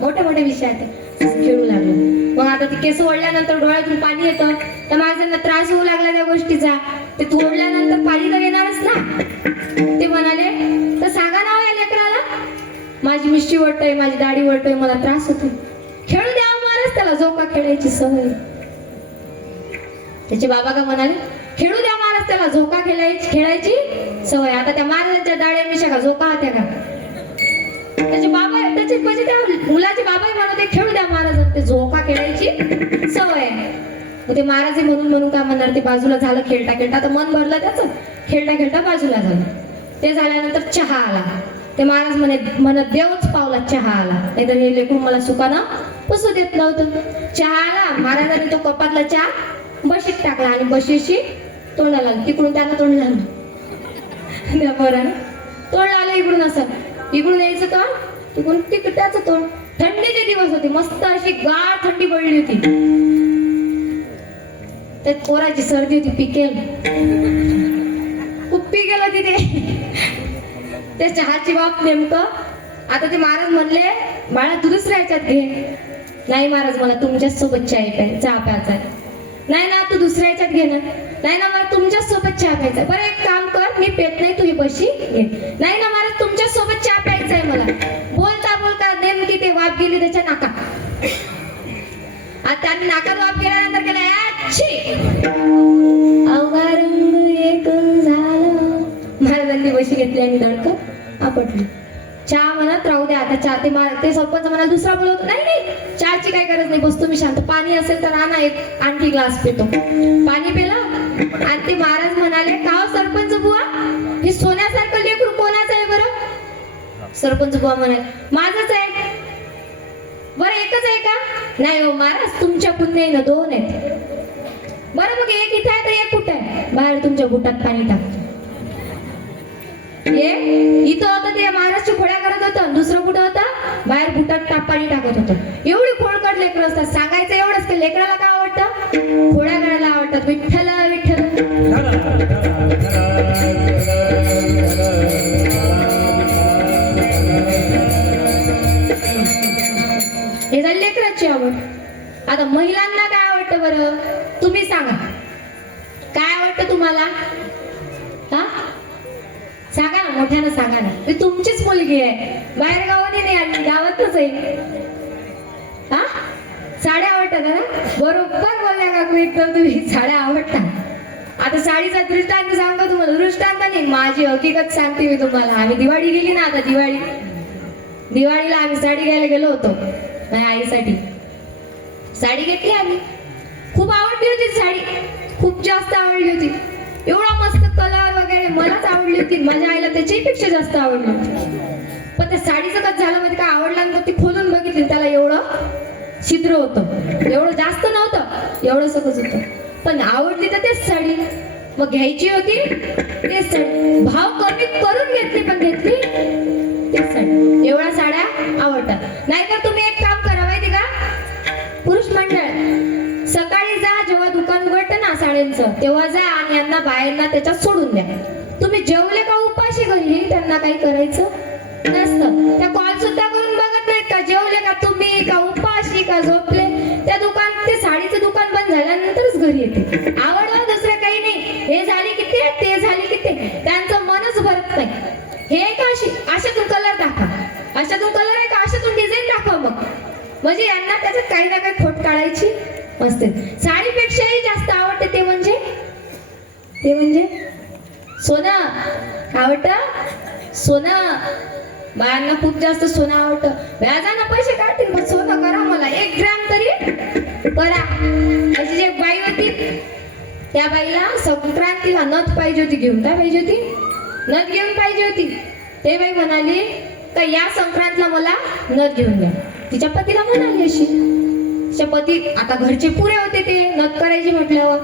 मोठ्या विषय आहेत, खेळू लागलं. मग आता ती केस ओढल्यानंतर डोळ्यातून पाणी येतं, त्या महाराजांना त्रास होऊ लागला त्या गोष्टीचा. ते तोडल्यानंतर पाणी तर येणारच ना. ते म्हणाले, तर सांगा ना या लेकराला, माझी मिशी ओढतोय, माझी दाढी ओढतोय, मला त्रास होतोय, खेळू द्या महाराज, त्याला झोका खेळायची सवय. त्याचे बाबा का म्हणाले, खेळू द्या महाराज, त्याला झोका खेळायची सवय. आता त्या महाराजांच्या दाढ्या मिशा का झोका होत्या का. त्याचे म्हणजे त्या मुलाचे बाबाही म्हणते, खेळू द्या महाराज, ते झोका खेळायची सवय आहे. मग ते महाराज म्हणून काय म्हणणार, ते बाजूला झालं खेळता. आता मन भरलं त्याचं, खेळता बाजूला झालं. ते झाल्यानंतर चहा आला. ते महाराज म्हणत देवच पावला चहा आला, नाहीतर हे लेकरून मला सुकानं पसू देत नव्हतं. चहा आला, महाराजांनी तो कपातला चहा बशीत टाकला आणि बशीशी तोंडाला आलं. तिकडून त्यानं तोंड झालं, तोंड आलं इकडून, असं इकडून यायचं तोंड, तिकडून त्याचं तोंड. थंडीचे दिवस होते, मस्त अशी गाळ थंडी पडली होती. त्या पोराची सर्दी होती, पिकेल खूप पिकेल होती ते चहाची बाप नेमकं. आता ते महाराज म्हणले, बाळा तू दुसऱ्या ह्याच्यात घे. नाही महाराज, मला तुमच्याच सोबत चहा प्यायचा आहे. नाही ना, तू दुसऱ्या ह्याच्यात घे ना. नाही ना, मला तुमच्याच सोबत चहा प्यायचा. बरं एक काम कर, मी पेत नाही, तू ही बशी घे. नाही ना महाराज, तुमच्याच सोबत चहा प्यायचा आहे मला. बोलता नेमकी ते वाफ गेली त्याच्या नाकात. आता त्यांनी नाकात वाफ गेल्यानंतर केला, अवघा रंग एक झाला. महाराजांनी बशी घेतली आणि दडकं आपटली. चहा म्हणत राहू द्या आता चहा. ते सरपंच म्हणाल दुसरा बोलवतो. नाही चहाची काही गरज नाही, बसतो मी शांत. पाणी असेल तर आणा, एक आणखी ग्लास पितो. पाणी पिलं आणि ते महाराज म्हणाले, का हो सरपंच बुवा, हे सोन्यासारखं लेकरू कोणाचं आहे बरं. सरपंच बुवा म्हणाले, माझंच आहे. बरं एकच आहे का. नाही हो महाराज, तुमच्या पुण्य ना दोन आहेत. बरं मग एक इथं आहे तर एक कुठं आहे. बाहेर तुमच्या बुटात पाणी टाकतो. इथं होतं ते महाराजची खोड्या करत होतं, दुसरं कुठं होतं, बाहेर बुटात पाणी टाकत होतं. एवढी खोडकट लेकरं असतात. सांगायचं एवढंच की लेकराला काय आवडतं, खोड्या करायला आवडतात. विठ्ठल विठ्ठल. हे झाली लेकराची आवड. आता महिलांना काय आवडतं बरं, तुम्ही सांगा काय आवडतं तुम्हाला? हा सांगा ना, मोठ्यानं सांगा ना. ती तुमचीच मुलगी आहे, बाहेर गावाने नाही आली, गावातच आहे. हा साड्या आवडतात ना? बरोबर बोलल्या काकू, एकदम तुम्ही साड्या आवडतात. आता साडीचा दृष्टांत सांगतो तुम्हाला, दृष्टांत नाही माझी हकीकत सांगते मी तुम्हाला. आम्ही दिवाळी गेली ना, आता दिवाळीला आम्ही साडी घ्यायला गेलो होतो माझ्या आईसाठी. साडी घेतली आम्ही, खूप आवडली होती साडी, खूप जास्त आवडली होती. एवढा मस्त कलर वगैरे मलाच आवडली होती, माझ्या आईला त्याच्याही पेक्षा जास्त आवडली होती. पण त्या साडीचं कसं झालं म्हणजे काय, आवडलं तर ती खोलून बघितली, त्याला एवढं छिद्र होतं, एवढं जास्त नव्हतं, एवढं सगळंच होतं. पण आवडली तर तेच साडी, मग घ्यायची होती तेच साडी, भाव कमी करून घेतली पण घेतली तेच साडी. एवढ्या साड्या आवडतात. नाहीतर तुम्ही एक काम करा माहिती का, पुरुष मंडळ, सकाळी जा जेव्हा दुकान उघडतं ना साड्यांचं, तेव्हा जा आणि यांना बाहेरना त्याच्यात सोडून द्या. तुम्ही जेवले का उपाशी घरी, त्यांना काही करायचं नसतं. त्या कॉल सुद्धा करून बघत नाहीत का जेवले का तुम्ही, का उपाशी, का झोपले. त्या दुकान, ते साडीचं दुकान बंद झाल्यानंतरच घरी येते. आवडलं दुसरं काही नाही, हे झाली की ते झाली की ते, त्यांचं मनच भरत नाही. हे का अशातून कलर टाका, अशातून कलर आहे का अशातून डिझाईन टाका, मग म्हणजे यांना त्याच्यात काही ना काही खोट काढायची असते. साडीपेक्षाही जास्त आवडते ते म्हणजे सोनं आवडतं. सोनं बायांना खूप जास्त सोनं आवडतं. व्याजानं पैसे काढतील पण सोनं करा, मला 1 ग्रॅम तरी करा. अशी जी बाई होती, त्या बाईला संक्रांतीला नथ पाहिजे होती घेऊन. काय पाहिजे होती? नथ घेऊन पाहिजे होती. ते बाई म्हणाली का या संक्रांतला मला नथ घेऊन द्या. तिच्या पतीला म्हणाली अशी, तिच्या पती आता घरचे पुरे होते ते नथ करायची म्हटल्यावर,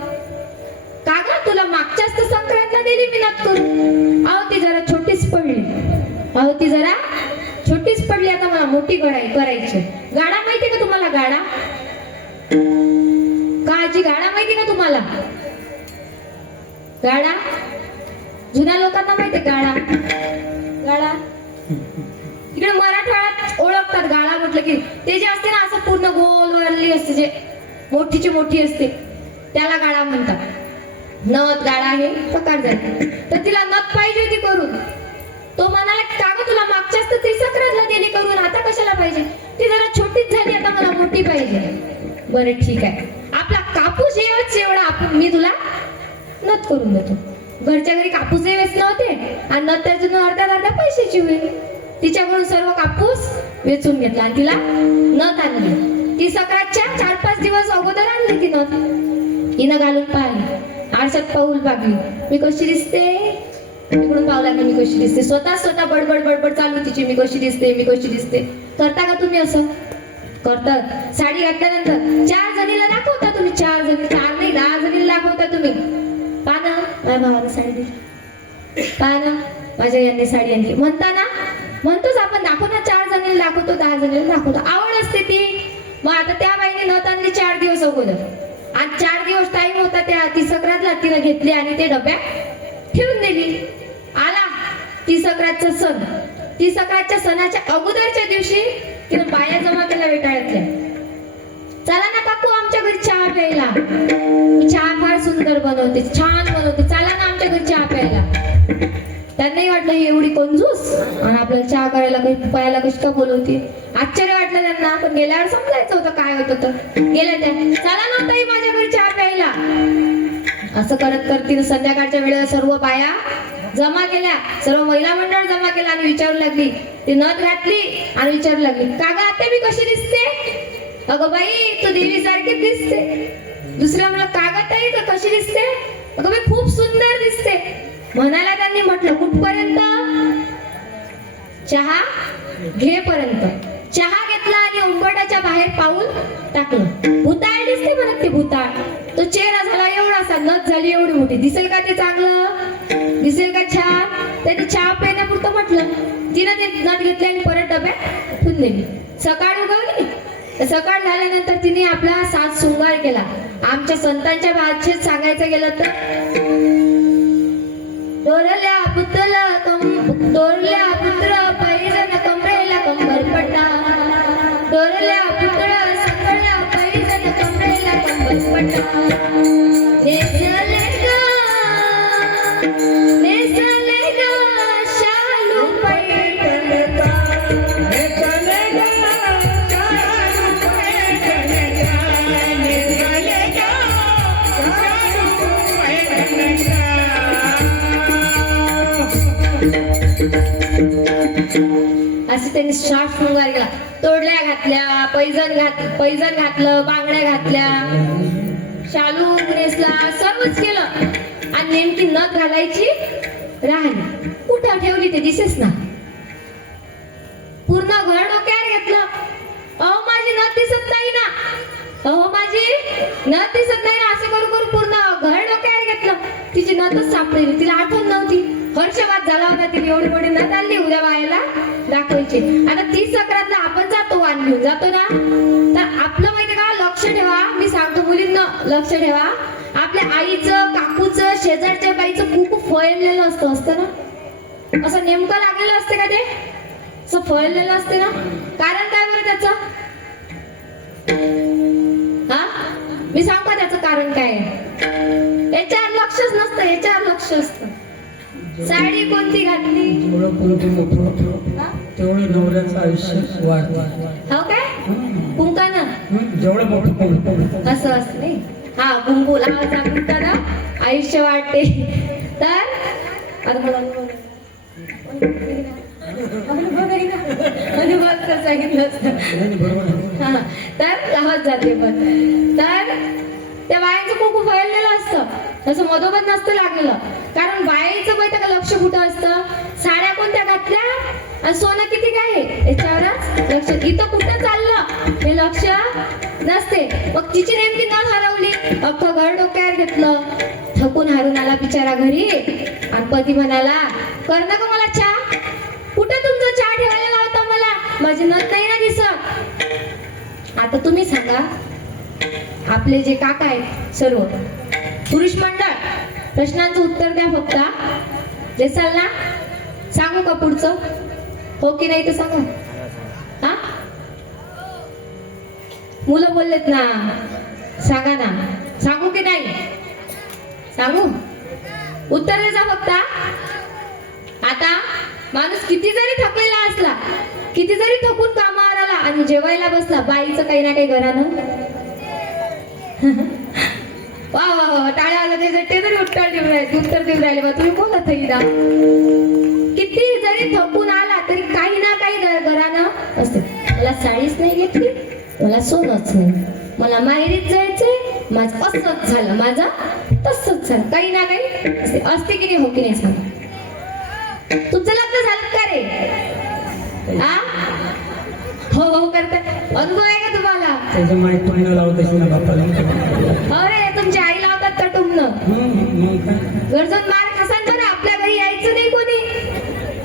का ग तुला मागच्याच तर संक्रांतला दिली मी नथ करून. अहो ती जरा छोटीच पडली, आता मला मोठी करायची. गाडा माहिती का तुम्हाला? गाडा का आजी, गाडा माहिती का तुम्हाला? गाडा जुन्या लोकांना माहिती गाडा. इकडे मराठवाड्यात ओळखतात गाडा म्हटलं की, ते जे असते ना असं पूर्ण गोल वरली असते, जे मोठीची मोठी असते, त्याला गाडा म्हणतात. नथ गाडा हे प्रकार झाले. तर तिला नथ पाहिजे होती करून. तो म्हणाला का ग तुला मागच्याच तर 30 दिली करून, आता कशाला पाहिजे? ती जरा छोटीच झाली, आता मला मोठी पाहिजे. बरं ठीक आहे, आपला कापूस येवच एवढा आपण, मी तुला नथ करून देतो. घरच्या घरी कापूस वेच नव्हते आणि नथ त्यातून अर्ध्या पैशाची होईल. तिच्याकडून सर्व कापूस वेचून घेतला आणि तिला नथ आणली. ती सकाळच्या 4-5 दिवस अगोदर आणली ती नथ. हिनं घालून पाहिली, आरशात पाऊल पागली, मी कशी दिसते. तिकडून पाहू लागली, मी कशी दिसते. स्वतः बडबड चालू तिची, मी कशी दिसते. करता का तुम्ही असं? करतात. साडी घातल्यानंतर 4 जणीला दाखवता तुम्ही, 4 नाही 10 जणीला दाखवता तुम्ही. पाना माझ्या भावाला साडी दिली, पाना माझ्या यांनी साडी आणली म्हणतोच आपण, दाखवतो ना. 4 जणीला दाखवतो, 10 जणीला दाखवतो, आवड असते ती. मग आता त्या बाईने नथ आणली 4 दिवस अगोदर, आणि 4 दिवस टाइम होता, त्या ती सक्रातला तिने घेतली आणि ते डब्यात ठेवून दिली. आला ती सक्रातचा सण. ती सक्रातच्या सणाच्या अगोदरच्या दिवशी तिने बाया जमा केल्या वेटाळ्यातल्या. चला ना काकू आमच्या घरी चहा प्यायला, चहा फार सुंदर बनवते, छान बनवते, चला ना आमच्या घरी चहा प्यायला. त्यांनाही वाटलं ही एवढी कंजूस आणि आपल्याला चहा करायला प्यायला कशी का बोलवते. आश्चर्य वाटलं त्यांना, पण गेल्यावर समजायचं होतं काय होतं. तर गेल्या त्या, चला ना ताई माझ्या घरी चहा प्यायला. असं करत तिने संध्याकाळच्या वेळेला सर्व बाया जमा केल्या, सर्व महिला मंडळ जमा केला आणि विचारू लागली. ती नथ घातली आणि विचारू लागली, का ग आते मी कशी दिसते? अगं बाई तू देवी सारखीच दिसते. दुसऱ्या म्हणलं, का ग ताई तू कशी दिसते? अगं बाई खूप सुंदर दिसते. म्हणायला त्यांनी म्हटलं कुठपर्यंत? चहा घेपर्यंत. चहा घेतला आणि उंबरठ्याच्या बाहेर पाऊल टाकलं. भुताळ दिसते म्हणत ती भुताळ. तो चेहरा झाला एवढासा, नथ झाली एवढी मोठी. दिसेल का ते चांगलं? दिसेल का छान? त्याने चहा पिण्यापुरतं म्हटलं. तिनं ते नथ घेतली आणि परत डब्यात ठेवून दिली. सकाळ उगवली. सकाळ झाल्यानंतर तिने आपला साज शृंगार केला. आमच्या संतांच्या भाषेत सांगायचं गेलं तर, दोरल्या पुत्र पैजन कमरेला कंबर पट्टा, दोरल्या पुत्र नेसले ग शालू पैठणचा. नेसले ग शालू पैठणचा, नेसले ग शालू पैठणचा. असे त्यांनी श्वास शृंगार केला. तोडल्या घातल्या, पैजण घातलं, बांगड्या घातल्या, शालू नेसला, सर्वच केलं. आणि नेमकी नथ घालायची राहिली. कुठं ठेवली ते दिसेस ना. पूर्ण घर डोक्यावर घेतलं. अहो माझी नथ दिसत नाही ना, अहो माझी नथ दिसत नाही ना, असं करू करू पूर्ण घर डोक्यावर घेतलं. तिची नथच सापडली. तिला आठवण नव्हती. हर्षवाद झाला होता. तिने एवढी मोठी नथ आणली, उद्या बायला दाखवायची. आता 30 सकरातला आपण जातो, वाण घेऊन जातो ना. तर आपलं माहिती का, लक्ष ठेवा. मी सांगतो मुलींना, लक्ष ठेवा. आपल्या आईचं, काकूचं, शेजारच्या बाईचं कुकू फळलेलं असतं ना. असं नेमकं लागलेलं असते का ते, असं फळलेलं असते ना. कारण काय बरं त्याचं, हा मी सांगू का त्याचं कारण काय आहे. याच्यावर लक्षच नसतं, याच्यावर लक्ष असतं. साडी कोणती घातली, जेवढं कोणती मोठं हा? तेवढं नवऱ्याचं आयुष्य वाढतं. हो काय, कुंकानं जेवढं मोठं असं असतं नाही. हा कुंकू लावायचा, कुंकानं आयुष्य वाढते. तर अनुभव तर सांगितलं असतं. बरोबर. हा, तर लावत जाते. पण तर त्या बायांचं कुंकू फळलेलं असतं, तसं मधोमध नसतं लागलेलं. कारण बाईचं माहिती का लक्ष कुठं असतं, साड्या कोणत्या घातल्या आणि सोनं किती काय आहे याच्यावरच लक्ष. इथं कुठं चाललं हे लक्ष नसते. मग तिची नेमकी नथ हरवली. अख्खं घर डोक्यावर घेतलं. थकून हारून आला बिचारा घरी. आणि पती म्हणाला, कर ना ग मला चहा. कुठं तुमचा चहा ठेवायला लावता मला, माझी नथ नाही ना दिसत. आता तुम्ही सांगा, आपले जे काका आहेत सर्व पुरुष मंडळ, प्रश्नांचं उत्तर द्या फक्त. देसाल ना. सांगू का पुढचं, हो की नाही ते सांगा. हा, मुलं बोललेत ना, सांगा ना. सांगू की नाही सांगू, उत्तर द्या फक्त. आता माणूस किती जरी थकलेला असला, किती जरी थकून कामावर आला आणि जेवायला बसला, बाईचं काही ना काही घरानं वा वा वा टाळ्या आला. ते जरी उत्तर देऊन राहिले बा, तुम्ही बोलत ना. किती जरी थकून आला तरी काही ना काही घरानं असते. मला साडीच नाही घेतली, मला सोनच नाही, मला माहेरीत जायचंय, माझं असंच झालं, माझा तसंच झालं, काही ना काही असते की नाही. हो की नाही सांगा. तुमचं लग्न झालं का रे, हा हो हो करता. अनुभव आहे का तुम्हाला. त्याचं माहीत टुमणं लावत असेल ना बापाला. अरे तुमची आई लावतात का टुमणं. गरजून मार खासान बरं. आपल्या घरी यायचं नाही कोणी.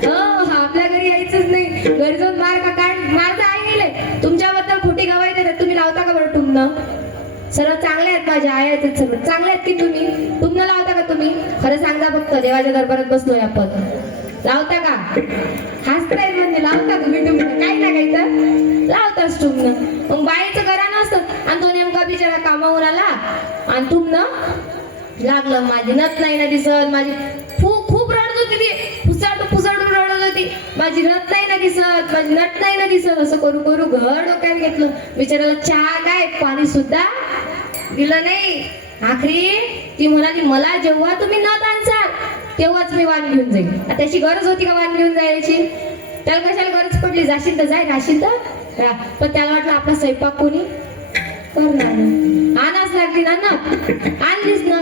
हो हा, आपल्या घरी यायचंच नाही. गरजून मार का काय, माझं आई गेले तुमच्याबद्दल खोटी गवाही देतात. तुम्ही लावता का बरं टुमणं. सर्व चांगले आहेत, माझ्या आई आहेत सर्व चांगले आहेत की. तुम्ही टुमणं लावता का तुम्ही, खरं सांगा फक्त. देवाच्या दरबारात बसलोय आपण, लावता का. हसताय म्हणजे लावता तुम्ही टुमणं, काही ना काही तर लावताच टुमणं. मग बाईचं घरानं असतं आणि तो नेमका बिचारा कामावर आला आणि टुमणं लागलं. माझी नथ नाही ना दिसत, माझी खूप रडत होती ती, पुसाडून रडत होती. माझी नथ नाही ना दिसत, माझी नथ नाही ना दिसत. असं करू करू घर डोक्यात घेतलं. बिचाराला चहा काय पाणी सुद्धा दिलं नाही. आखरी ती म्हणाली, मला जेव्हा तुम्ही नथ आणसाल तेव्हाच मी वाण घेऊन जाईल. त्याची गरज होती का वाण घेऊन जायची. त्याला कशाला गरज पडली, जाशील तर जाय, राशील तर राह. पण त्याला वाटलं आपला स्वयंपाक कोणी करणार. आणाच लागली ना नथ, आणलीच ना.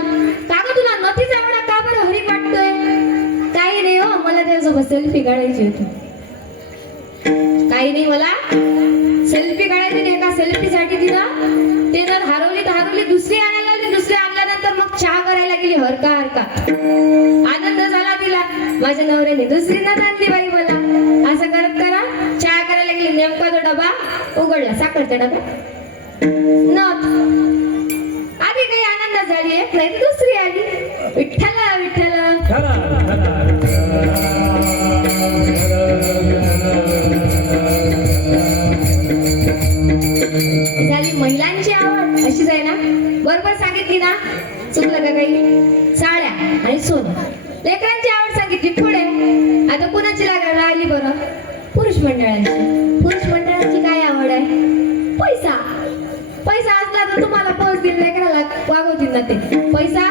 का ग तुला नथीच आवडा का बरं हरी वाटतोय. काही नाही हो, मला त्याच्यासोबत सेल्फी काढायची होती. काही नाही, मला सेल्फी काढायची नाही. एका सेल्फीसाठी तिनं ते नथ हरवली तर हरवली, दुसरी आणायला लावली. दुसरी आणल्यानंतर मग चहा करायला गेली. हरका आनंद झाला तिला, माझ्या नवऱ्याने दुसरी नथ आणली बाई मला. असं करत करा चहा करायला गेली. नेमका तो डबा उघडला, साखरचा डबा, नथ. आधी काही आनंद झाली, एक नाही दुसरी आली. विठ्ठला विठ्ठला. झाली महिलांची आवड अशीच आहे ना. बरोबर सांगितली ना? चुकलं का काही? साड्या आणि सोनं. लेकरांची आवड सांगितली पुढे. आता कुणाची राहिली बरं? पुरुष मंडळांची. पुरुष मंडळांची काय आवड आहे? पैसा. पैसा असला तर तुम्हाला पोच दिल लेकराला वागवतील ना ते. पैसा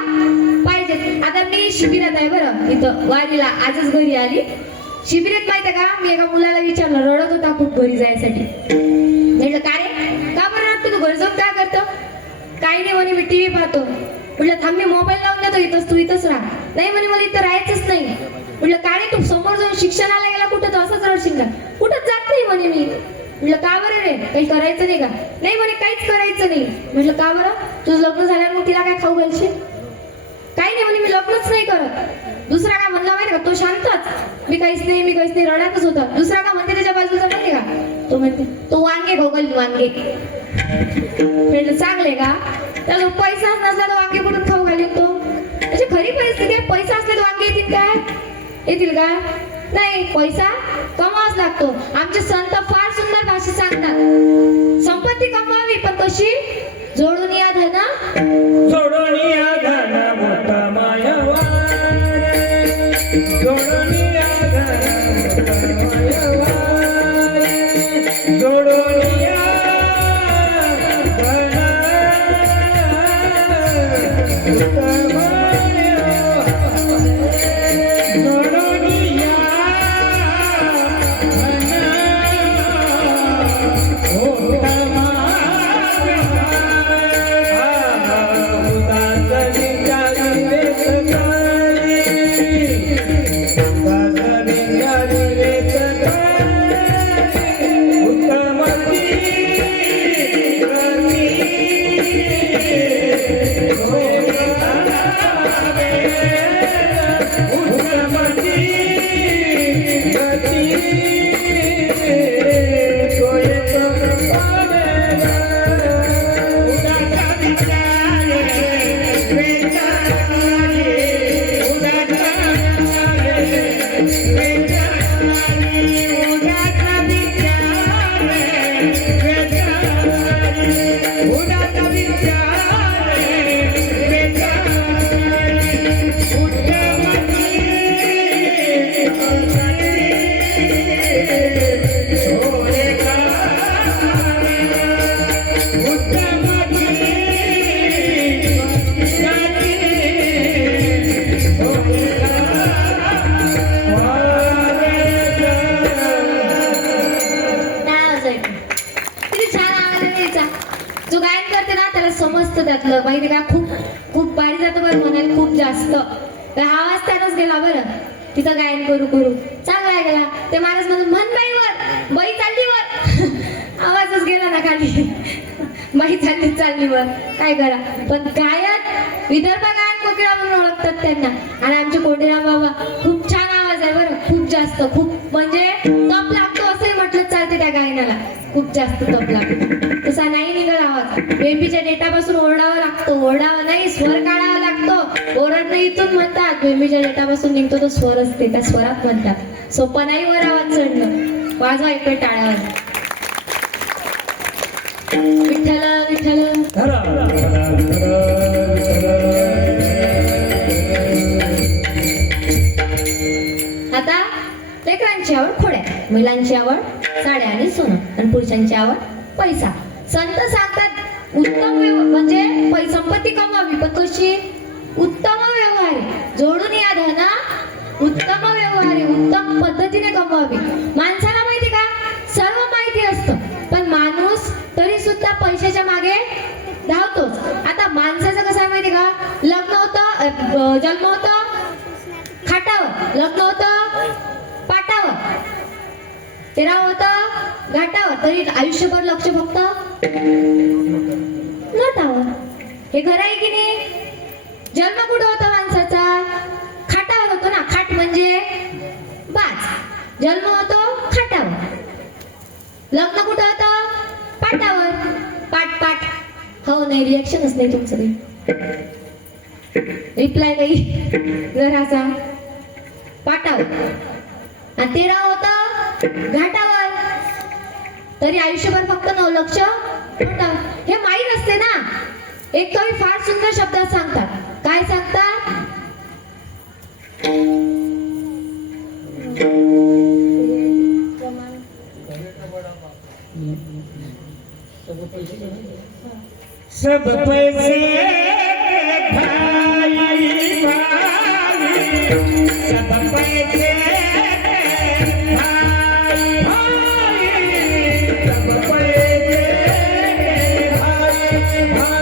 पाहिजे. आता मी शिबिरात आहे बरं, इथं वारीला आजच घरी आली. शिबिरात माहितीये का, मी एका मुलाला विचारलं, रडत होता खूप घरी जायसाठी. म्हटलं का रे, का बरं रडतो तू? घरी जाऊन काय करतो? काही नाही म्हणे, मी टीव्ही पाहतो. म्हटलं थांब, मी मोबाईल लावून देतो, इथंच तू इथंच राहा. नाही म्हणे, मला इथं राहायचंच नाही. म्हटलं का रे, तू समोर जाऊन शिक्षणाला गेला कुठं, तर असंच रडशील का? कुठंच जात नाही म्हणे मी. म्हटलं का बरं रे, काही करायचं नाही का? नाही म्हणे, काहीच करायचं नाही. म्हटलं का बरं? तुझं लग्न झाल्यावर मग तिला काय खाऊ घालशील? काही नाही म्हणे, मी लग्नच नाही करत. दुसरा का म्हणला माहिती का, तो शांतच, मी काहीच नाही रडतच होता. दुसरा का म्हणते त्याच्या बाजूचा माहिती का, तो म्हणते तो वांगे खाऊ घाल, वांगे. म्हटलं चांगले का? त्याला पैसा नसला तर वांगे कुठून खाऊ घालीन तो? म्हणजे खरी परिस्थिती आहे. पैसा असला तर वांगे येतील काय? येतील का? नाही, पैसा कमावाच लागतो. आमचे संत फार सुंदर भाषेत सांगतात, संपत्ती कमवावी पण कशी? जोडून या धन, जोडून या धन मोठा मायवार, जोडून या धन मोठा मायवार, जोडून या धन मोठा समजतं त्यातलं माहिती का. खूप खूप भारी जातं बरं, म्हणाल खूप जास्त. तर आवाज त्यानंच गेला बरं, तिथं गायन करू करू चांगला गेला. ते महाराज म्हणून म्हण बाईवर, बाई चालली वर. आवाजच गेला ना खाली, बाई चालली वर. काय करा, पण गायन विदर्भ गायन कोकिळा म्हणून ओळखतात त्यांना. आणि आमचे कोंडीराम बाबा, खूप छान आवाज आहे बरं, खूप जास्त, खूप म्हणजे तप लागतो असंही म्हटलं चालते त्या गायनाला. खूप जास्त तप लागतो, तसा नाही निघत आवाज. बेंबीच्या डेटापासून ओरडावं लागतो, ओरडावं नाही, स्वर काढावा लागतो. ओरडणं इथून म्हणतात, बेंबीच्या डेटापासून निघतो तो स्वर असते, त्या स्वरात म्हणतात. सोपं नाही वर आवाज चढणं. वाजवा इकडे टाळ्यावर. विठ्ठल विठ्ठल. आता लेकरांची आवड खोड्या, महिलांची आवड साड्या आणि सोनं, आणि पुरुषांची आवड पैसा. संत सांगतात उत्तम म्हणजे संपत्ती कमावी पण कशी? उत्तम व्यवहार, जोडून या धना उत्तम व्यवहार, उत्तम पद्धतीने कमवावी. माणसाला माहिती का, सर्व माहिती असतं, पण माणूस तरी सुद्धा पैशाच्या मागे धावतोच. आता माणसाचं कसं आहे माहिती का, लग्न होतं, जन्म होतं खाटावर, लग्न होतं पाटावर, तेरा होतं घाटावर, तरी आयुष्यभर लक्ष फक्त नटावर. हे खरं आहे की नाही? जन्म कुठं होता माणसाचा? खाटावर होतो ना. खाट म्हणजे बाज. जन्म होतो खाटावर, लग्न कुठं होतं? पाटावर. पाट पाट. हो नाही, रिएक्शनच नाही तुमचं काही, रिप्लाय काही जरासा. पाटावर. आणि तेरा होतं घाटावर, तरी आयुष्यभर फक्त लक्ष. हे माहीत असते ना, एक कवी फार सुंदर शब्दात सांगतात. काय सांगतात? सब पैसे भाई भाई, सब पैसे भाई भाई, सब पैसे भाई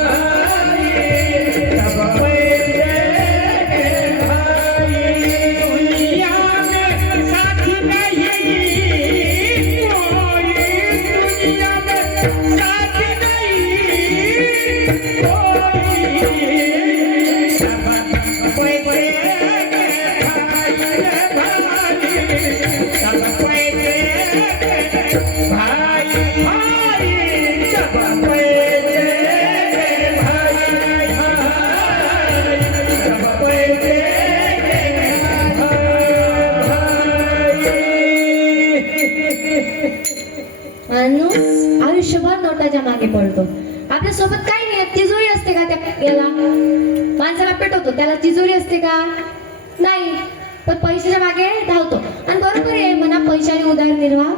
भाई, सब पैसे भाई. दुनिया में साथी नहीं कोई, दुनिया में साथी माणूस आयुष्यभर नोटाच्या मागे पडतो. आपल्या सोबत काही नाही, तिजोरी असते का त्या याला? माणसाला पेटवतो त्याला तिजोरी असते का? नाही. पण पैशाच्या मागे धावतो. आणि बरोबर आहे म्हणा, पैशाने उदरनिर्वाह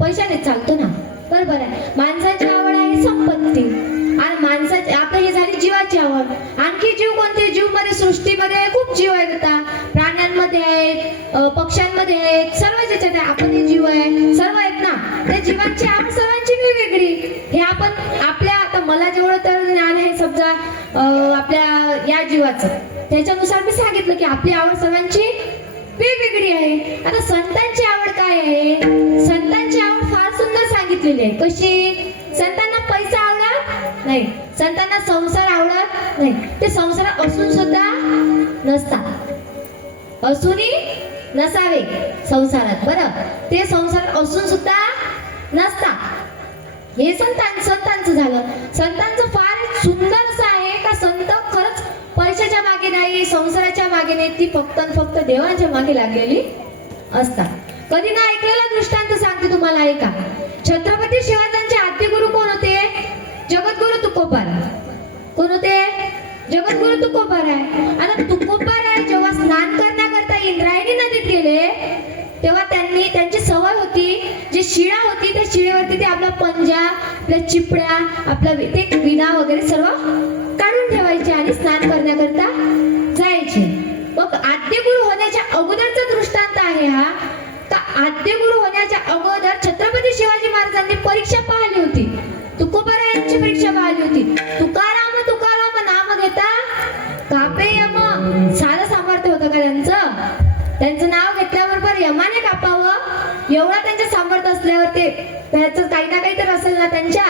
पैशाने चालतो ना, बरोबर आहे. माणसाची आवड आहे संपत्ती, आणि माणसाची आपली ही झाली जीवाची आवड. आणखी जीव कोणते? जीव मध्ये सृष्टीमध्ये खूप जीव आहेत. आता प्राण्यांमध्ये आहेत, पक्ष्यांमध्ये आहेत, सर्व ज्याच्यात आहे. आपण हे जीव आहे, सर्व आहेत ना. त्या जीवांची आवड सर्वांची वेगवेगळी. हे आपण आपल्या, आता मला जेवढं तर ज्ञान आहे समजा आपल्या या जीवाचं, त्याच्यानुसार मी सांगितलं की आपली आवड सर्वांची वेगवेगळी आहे. आता संतांची आवड काय आहे? संतांची आवड फार सुंदर सांगितलेली आहे. कशी? संतांना पैसा आवडत नाही, संतांना संसार आवडत नाही. ते संसारात असून सुद्धा नसतात, असूनही नसावे संसारात. बरं, ते संसारात असून सुद्धा नसतात. हे संतांचं झालं. संतांचं फार सुंदर असं आहे का संत खरंच पैशाच्या मागे नाही, संसाराच्या मागे नाही, ती फक्त आणि फक्त देवांच्या मागे लागलेली असतात. कधी ना ऐकलेला दृष्टांत सांगते तुम्हाला, ऐका. छत्रपती शिवाजींचे आद्य गुरु कोण होते? जगद्गुरु तुकोबार. कोण होते? जगद्गुरु तुकोबार आहे. आता तुकोबार आहे जेव्हा स्नान करण्याकरता इंद्रायणी नदीत गेले, तेव्हा त्यांची सवय होती, जी शिळा होती त्या शिळेवरती ते आपला पंजा, आपल्या चिपड्या, आपला ते विणा वगैरे सर्व काढून ठेवायचे आणि स्नान करण्याकरता जायचे. मग आद्यगुरु होण्याच्या अगोदरचा दृष्टांत आहे हा. का आद्यगुरु होण्याच्या अगोदर छत्रपती शिवाजी महाराजांनी परीक्षा पाहिली होती. तुकोबार यांची परीक्षा पाहिली होती. तुकाराम तुकाराम नाम घेता कापे यम. साधं सामर्थ्य होतं का त्यांचं नाव घेतल्याबरोबर यमाने कापावं एवढा त्यांच्या सामर्थ्य असल्यावर ते त्याचं काही ना काही तर असेल ना त्यांच्या.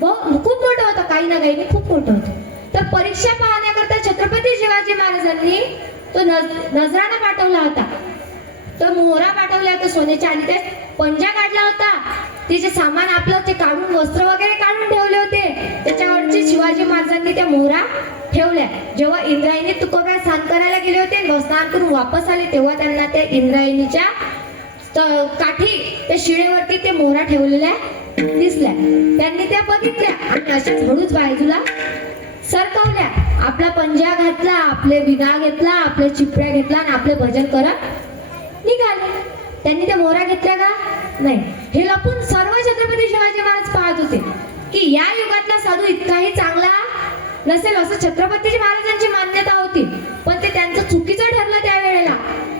खूप मोठं होतं, काही ना काही खूप मोठं होतं. तर परीक्षा पाहण्याकरता छत्रपती शिवाजी महाराजांनी तो नजराणा पाठवला होता, तो मोहरा पाठवला होता सोन्याच्या, आणि ते पंजा काढला होता. तिचे सामान आपलं ते काढून, वस्त्र वगैरे काढून ठेवले होते. त्याच्यावरची शिवाजी महाराजांनी त्या मोहरा ठेवल्या. जेव्हा इंद्रायणी तुकोबार स्नान करायला गेले होते, स्नान करून वापस आले, तेव्हा त्यांना त्या इंद्रायणीच्या काठी त्या शिळेवरती ते मोहरा ठेवलेल्या दिसल्या. त्यांनी त्या बघितल्या आणि अशाच हळूच बाजूला सरकवल्या. आपला पंजा घातला, आपले विणा घेतला, आपले चिपड्या घेतला आणि आपले भजन करत निघाले. त्यांनी त्या मोहरा घेतल्या का? नाही. हे लपून सर्व छत्रपती शिवाजी महाराज पाहत होते की या युगातला साधू इतकाही चांगला नसेल, असं छत्रपती महाराजांची मान्यता होती. पण ते त्यांचं चुकीचं ठरलं त्यावेळेला.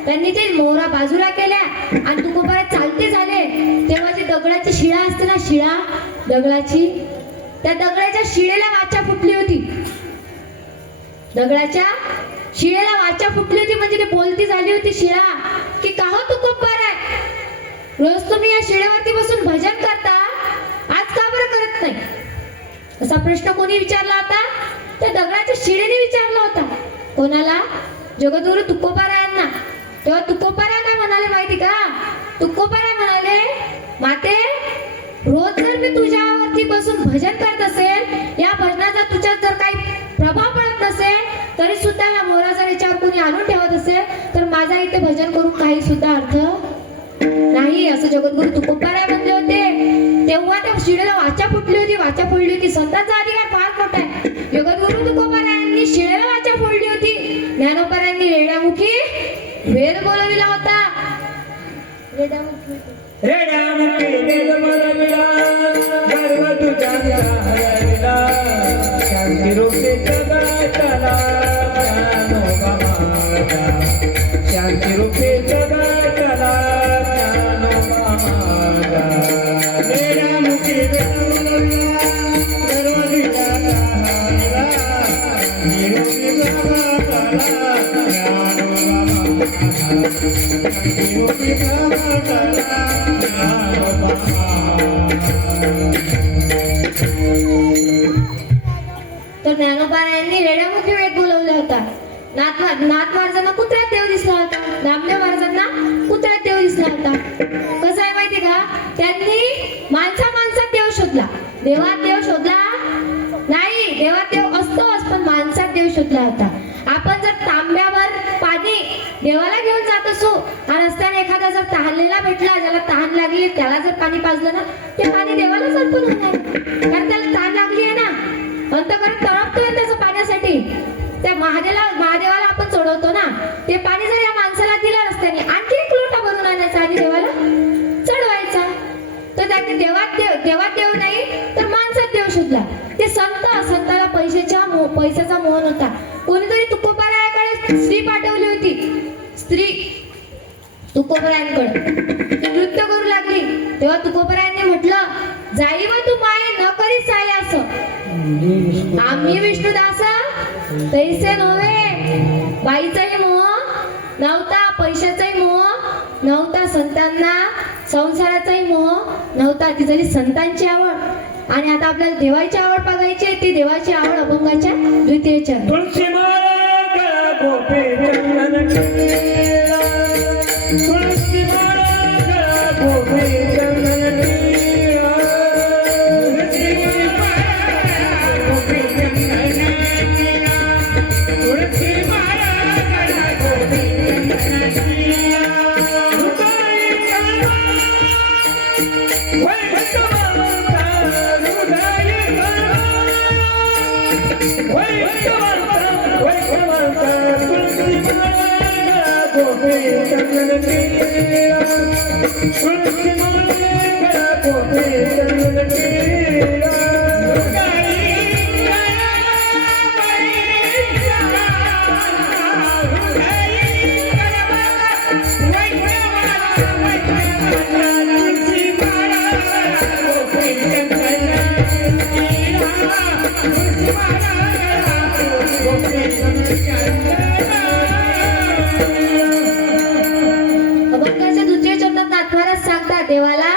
त्यांनी ते मोहरा बाजूला केल्या आणि तुकोबार चालते झाले, तेव्हा जी दगडाची शिळा असते ना, शिळा दगडाची, त्या दगडाच्या शिळेला वाचा फुटली होती. दगडाच्या शिळेला वाचा फुटली होती म्हणजे ते बोलती झाली होती शिळा की का हो तुकोबार आहे, रोज तुम्ही या शिळेवरती बसून भजन करता, आज का बरं करत नाही? असा प्रश्न कोणी विचारला होता? त्या दगडाच्या शिळेने विचारला होता. कोणाला? जगद्गुरु तुकोबारायांना. तेव्हा तुकोबारा काय म्हणाले माहिती का? तुकोबारा म्हणाले, माते रोज जर मी तुझ्यावरती बसून भजन करत असेल, या भजनाचा तुझ्यात जर काही प्रभाव पडत नसेल, तरी सुद्धा या मोहरा जर याच्यावर कोणी आणून ठेवत असेल, तर माझा इथे भजन करून काही सुद्धा अर्थ नाही, असं जगद्गुरु तुकोबारा म्हणले होते. तेव्हा त्या शिळेला वाचा फुटली होती. वाचा फुटली होती. संतांचा अधिकार फार जगद्गुरु तुकोबारायांनी शिळेला वाचा फोडली होती. ज्ञानोबारायांनी रेड्यामुखी वेद बोलविला होता. रेड्यामुखी रेड्यामुखी वेद बोलविला, गर्व तुझ्या हरविला, शांती रूपी जगातला ज्ञानोबा माझा, शांती रूपी जगातला ज्ञानोबा माझा. रेड्यामुखी वेद बोलविला, गर्व तुझ्या हरविला, निरूपी जगातला ज्ञानोबा तर ज्ञानोबारायांनी रेड्यामुखी वेद बोलवला होता. नाथ महाराजांना कुत्र्यात देव दिसला होता. नामदेव महाराजांना कुत्र्यात देव दिसला होता. कसं आहे माहिती का, त्यांनी माणसात देव शोधला. देवात देव शोधला नाही. देवात देव असतोच, पण माणसात देव शोधला होता. आपण जर तांब्यावर पाणी देवाला घेऊन जात असू आणि रस्त्याने एखादा जर तहानलेला भेटला, ज्याला तहान लागली, त्याला जर पाणी पाजलं ना, ते पाणी देवालाच अर्पण होणार, कारण त्याला तहान लागली आहे ना. अंतःकरण तळपतोय त्याचं पाण्यासाठी. त्या महादेवाला आपण चढवतो ना, ते पाणी जर या माणसाला दिलं रस्त्याने, आणखी एक लोटा भरून आणायचा आणि देवाला चढवायचा. तर त्यांनी देवात देव नाही तर माणसात देव शोधला. ते संताला पैशाचा मोह होता. कोणीतरी तुकोबारायाकडे स्त्री पाठवली होती. स्त्री तुकोबारायांकडे ती नृत्य करू लागली. तेव्हा तुकोबारायांनी म्हटलं, जाई व तू माये न करी साय असं, आम्ही विष्णुदास तैसे नव्हे. बाईचाही मोह नव्हता, पैशाचाही मोह नव्हता, संतांना संसाराचाही मोह नव्हता. ती झाली संतांची आवड. आणि आता आपल्याला देवाची आवड बघायची आहे. ती देवाची आवड अभंगाच्या द्वितीय चरण. तुळशी माळा गोपी चंदन टिळा, तुळसी माळा गोपी चंदन टिळा, तुळसी माळा गोपी चंदन टिळा, तुळसी माळा गोपी चंदन टिळा. हृदय कळवा, अभंगाच्या द्वितीय चरणात नाथमहाराज सांगतात, देवाला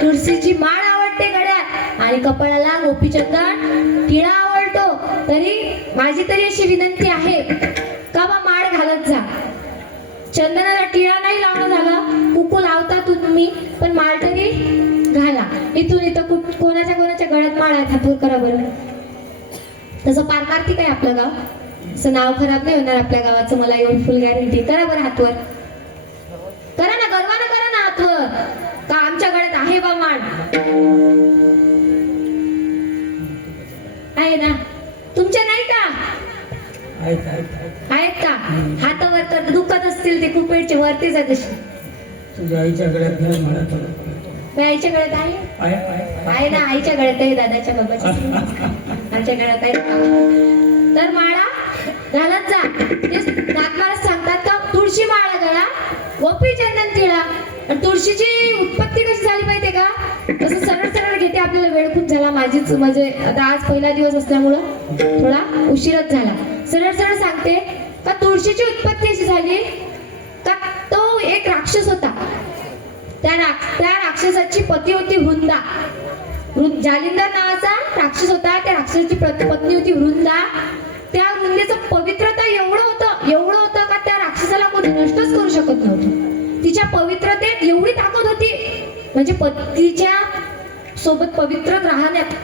तुळशीची माळ आवडते गळ्यात आणि कपाळाला गोपीचंदन टिळा आवडतो. तरी माझी तरी अशी विनंती आहे का बा माळ घालत जा. चंदनाला टिळा नाही लावणं झालं, कुकू लावता तुम्ही, पण माळ तरी घाला. इथून इथं कोणाच्या गळ्यात माळ आहे, हातवर करा बरं. तसं पारमार्थिक आहे आपलं गाव, असं नाव खराब नाही होणार आपल्या गावाचं, मला एवढी फुल गॅरंटी. करा बरं हातवर, करा ना, गर्वानं करा ना हातवर, का आमच्या गळ्यात आहे बा माळ. आहे ना, तुमच्या नाही का? आहेत का? हातावर तर दुखत असतील ते खूप वेळचे, वरतीच आहे तशी. तुझ्या आईच्या गळ्यात नाही म्हणा. मी आईच्या गळ्यात आहे ना, आईच्या गळ्यात आहे, दादाच्या बाबाच्या आमच्या गळ्यात आहे. तर माळा घालत जा. नाथमहाराज सांगतात का तुळशी माळा गळा, गोपी चंदन टिळा. आणि तुळशीची उत्पत्ती कशी झाली माहितीये का? तसं सरळ घेते, आपल्याला वेळ खूप झाला. माझीच म्हणजे आता आज पहिला दिवस असल्यामुळं थोडा उशीरच झाला. सरळ सांगते का तुळशीची उत्पत्ती अशी झाली का, तो एक राक्षस होता. त्या राक्षसाची पती होती वृंदा. जालिंदर नावाचा राक्षस होता. त्या राक्षसाची पत्नी होती वृंदा. त्या वृंदेचं पवित्रता एवढं होतं का त्या राक्षसाला कोणी नष्टच करू शकत नव्हतं. तिच्या पवित्रतेत एवढी ताकद होती, म्हणजे पतीच्या सोबत पवित्र राहण्यात,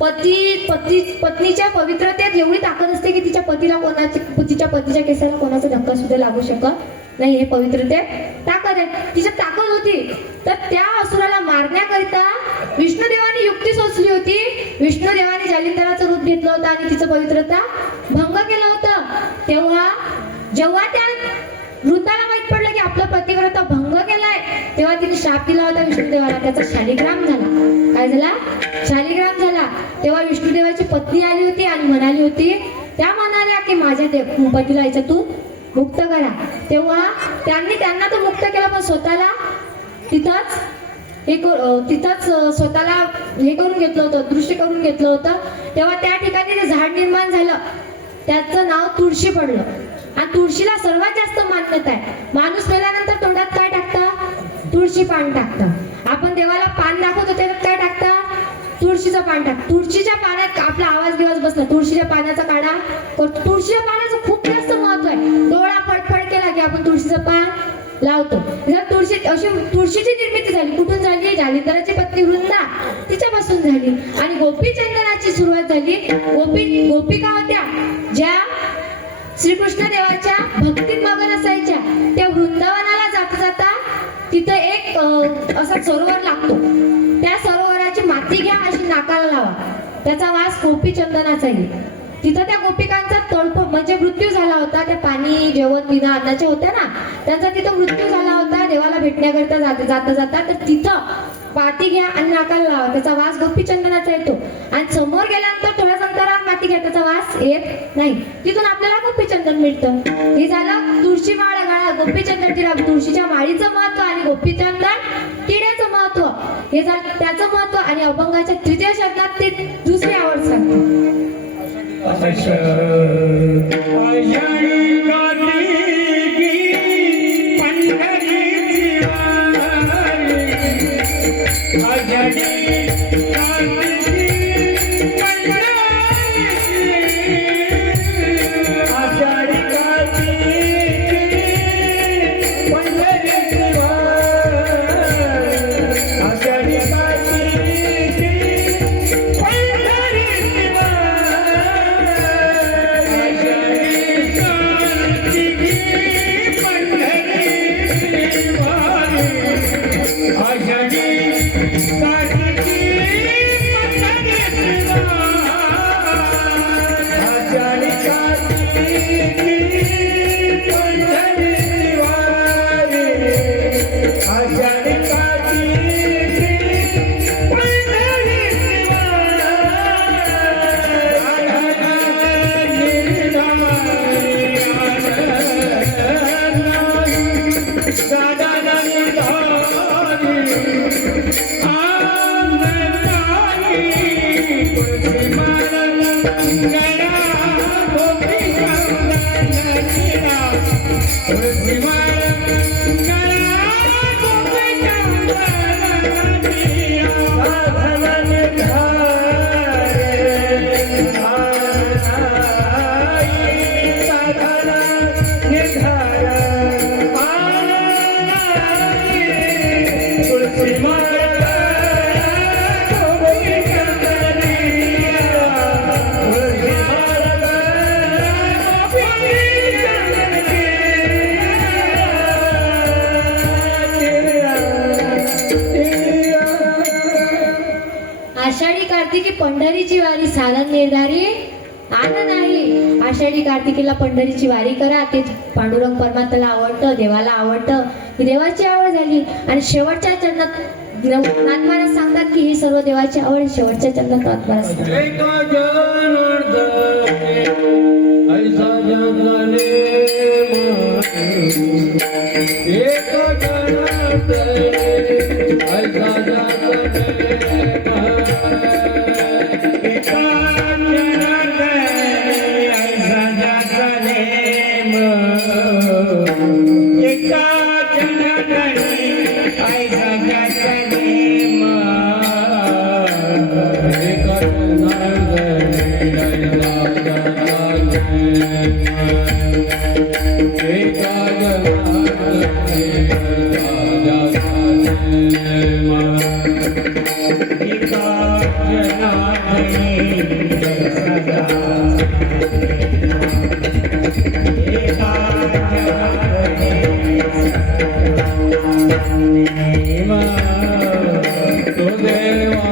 पत्नीच्या पवित्रतेत एवढी ताकद असते की तिच्या पतीच्या केसाला कोणाचा धक्का सुद्धा लागू शकत नाही. हे पवित्रतेत ताकद आहे. तिच्यात ताकद होती. तर त्या असुराला मारण्याकरिता विष्णुदेवाने युक्ती सोचली होती. विष्णुदेवाने जालिंदराचं रूप घेतलं होतं. होता आणि तिचं पवित्रता भंग केला होता. तेव्हा जेव्हा त्या वृद्धाला माहित पडलं की आपला पतिव्रता भंग केलाय, तेव्हा तिने शाप दिला होता विष्णुदेवाला. त्याचा शालिग्राम झाला. काय झाला? शालिग्राम झाला. तेव्हा विष्णुदेवाची पत्नी आली होती आणि म्हणाली होती, त्या म्हणाल्या की माझ्या पतीला याच्यातून मुक्त करा. तेव्हा त्यांना तो मुक्त केला, पण स्वतःला तिथंच स्वतःला हे करून घेतलं होतं, दृश्य करून घेतलं होतं. तेव्हा त्या ठिकाणी जे झाड निर्माण झालं त्याचं नाव तुळशी पडलं. आणि तुळशीला सर्वात जास्त मान्यता आहे. माणूस मेल्यानंतर तोंडात काय टाकता? तुळशी पान टाकता. आपण देवाला पान दाखवतो, त्याच्यात काय टाकता? तुळशीचं पान टाक. तुळशीच्या पाण्यात आपला आवाज दिवस बसला, तुळशीच्या पानाचा काढा. तुळशीच्या पानाचं खूप जास्त महत्व आहे. डोळा फडफड केला की आपण तुळशीचं पान लावतो. जर तुळशीची निर्मिती झाली, कुठून झाली? जालिंदराची पत्नी वृंदा, तिच्यापासून झाली. आणि गोपीचंदनाची सुरुवात झाली. गोपिका होत्या ज्या श्रीकृष्ण देवाच्या भक्तीत मगन असायच्या. त्या वृंदावनाला जाता जाता तिथं एक असा सरोवर लागतो. त्या सरोवराची माती घ्या, अशी नाकाला लावा. त्याचा वास गोपीचंदनाचा येईल. तिथं त्या गोपिकांचा तळप म्हणजे मृत्यू झाला होता. त्या पाणी जेवण बिना अन्नाच्या होत्या ना, त्यांचा तिथं मृत्यू झाला होता. देवाला भेटण्याकरता जाता जाता तर तिथं माती घ्या आणि नाकाला लावा. त्याचा वास गोपीचंदनाचा येतो. आणि समोर गेल्यानंतर थोड्या अंतरावर माती घ्या, त्याचा वास येत नाही. तिथून आपल्याला गोपीचंदन मिळतं. हे झालं तुळशी माळ गाळा, गोपीचंदन टिळा. तुळशीच्या माळीचं महत्व आणि गोपीचंदन टिळ्याचं महत्व, हे झालं त्याचं महत्व. आणि अभंगाच्या तृतीय शब्दात ते दुसरी आवड सांगते. आषाढी कार्तिकी पंढरीची वारी साधन निर्धारी आन नाही. आषाढी कार्तिकीला पंढरीची वारी करा. ते पांडुरंग परमात्म्याला आवडतं, देवाला आवडतं. ही देवाची आवड झाली. आणि शेवटच्या चरणात नाथमाला सांगतात की ही सर्व देवाची आवड शेवटच्या चरणात नाथमाला तो देवा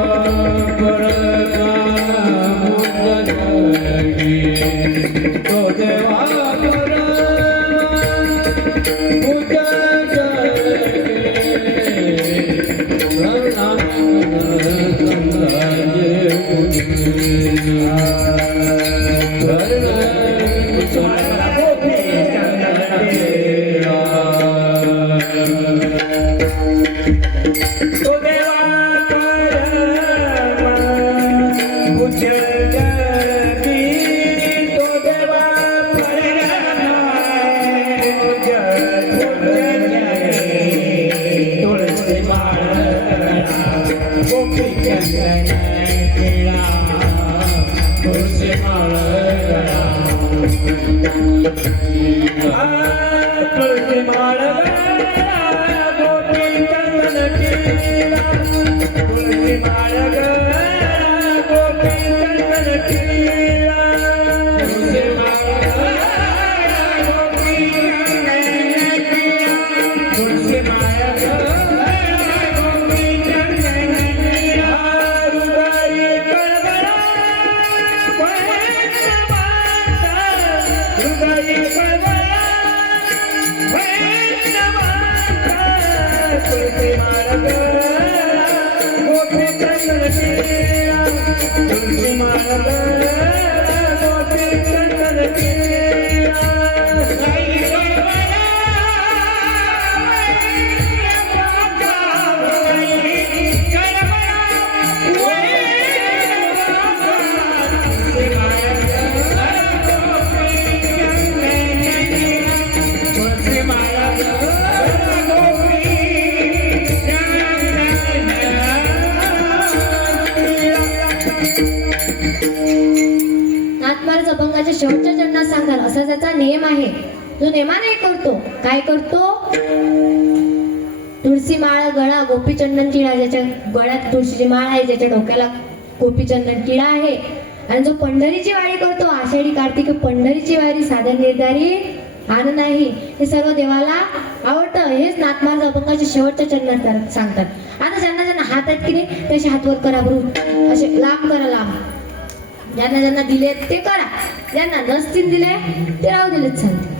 तुळशी माळ गोपी चंदन टिळा तुळशी माळ गोपी चंदन टिळा तुळशी माळ गोपी तुळशी माळ गोपी चंदन टिळा हृदय कळवळा हृदय कळवळा तुळशी माळ गोपी चंदन टिळा तुळशी माळ गोपी चंदन टिळा नाथमार्ग अभंगाच्या शेवटच्या चरणात सांगतात असा त्याचा नियम आहे जो नेमाने करतो काय करतो तुळशी माळ गळा गोपीचंदन टिळा ज्याच्या गळ्यात तुळशीची माळ आहे ज्याच्या डोक्याला गोपीचंदन टिळा आहे आणि जो पंढरीची वारी करतो आषाढी कार्तिक पंढरीची वारी साधन निर्धारी आनंद नाही हे सर्व देवाला आवडतं हेच नाथमार्ग अभंगाच्या शेवटच्या चरणात सांगतात आता ज्यांना ज्यांना हात आहेत की नाही त्याचे हात वर करा बरोबर असे लांब करा लांब ज्यांना ज्यांना दिले ते करा ज्यांना नसतील दिले ते राहू दिलेच चालते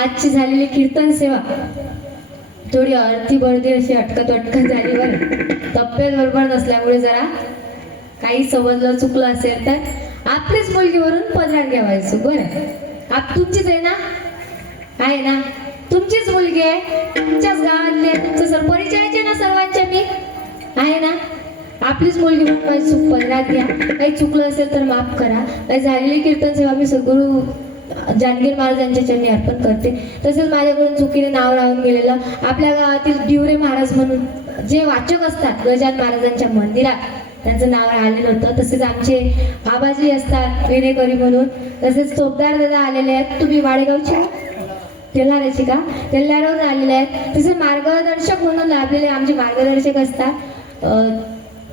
आजची झालेली कीर्तन सेवा थोडी अर्थी बळदी अशी अटकत झाली बरं तब्येत बरोबर नसल्यामुळे जरा काही समजलं चुकलं असेल तर आपलीच मुलगीवरून पदरात घ्यावायचं बरं तुमचीच आहे ना तुमचीच मुलगी आहे तुमच्याच गावातली आहे तुमचं सर परिचयाचे ना सर्वांच्या मी आहे ना आपलीच मुलगी म्हणून माझी चूक पदरात घ्या काही चुकलं असेल तर माफ करा काही झालेली कीर्तन सेवा मी सद्गुरू जानगीर महाराजांच्या चरणी अर्पण करते तसेच माझ्याकडून चुकीने नाव राहून गेलेलं आपल्या गावातील डिवरे महाराज म्हणून जे वाचक असतात गजानन महाराजांच्या मंदिरात त्यांचं नाव आलेलं होतं तसेच आमचे आबाजी असतात विनेकरी म्हणून तसेच तोपदार दादा आलेले आहेत तुम्ही वाडेगावचे तेल्हाराचे का तेल्हारावरून आलेले आहेत तसेच मार्गदर्शक म्हणून लाभलेले आमचे मार्गदर्शक असतात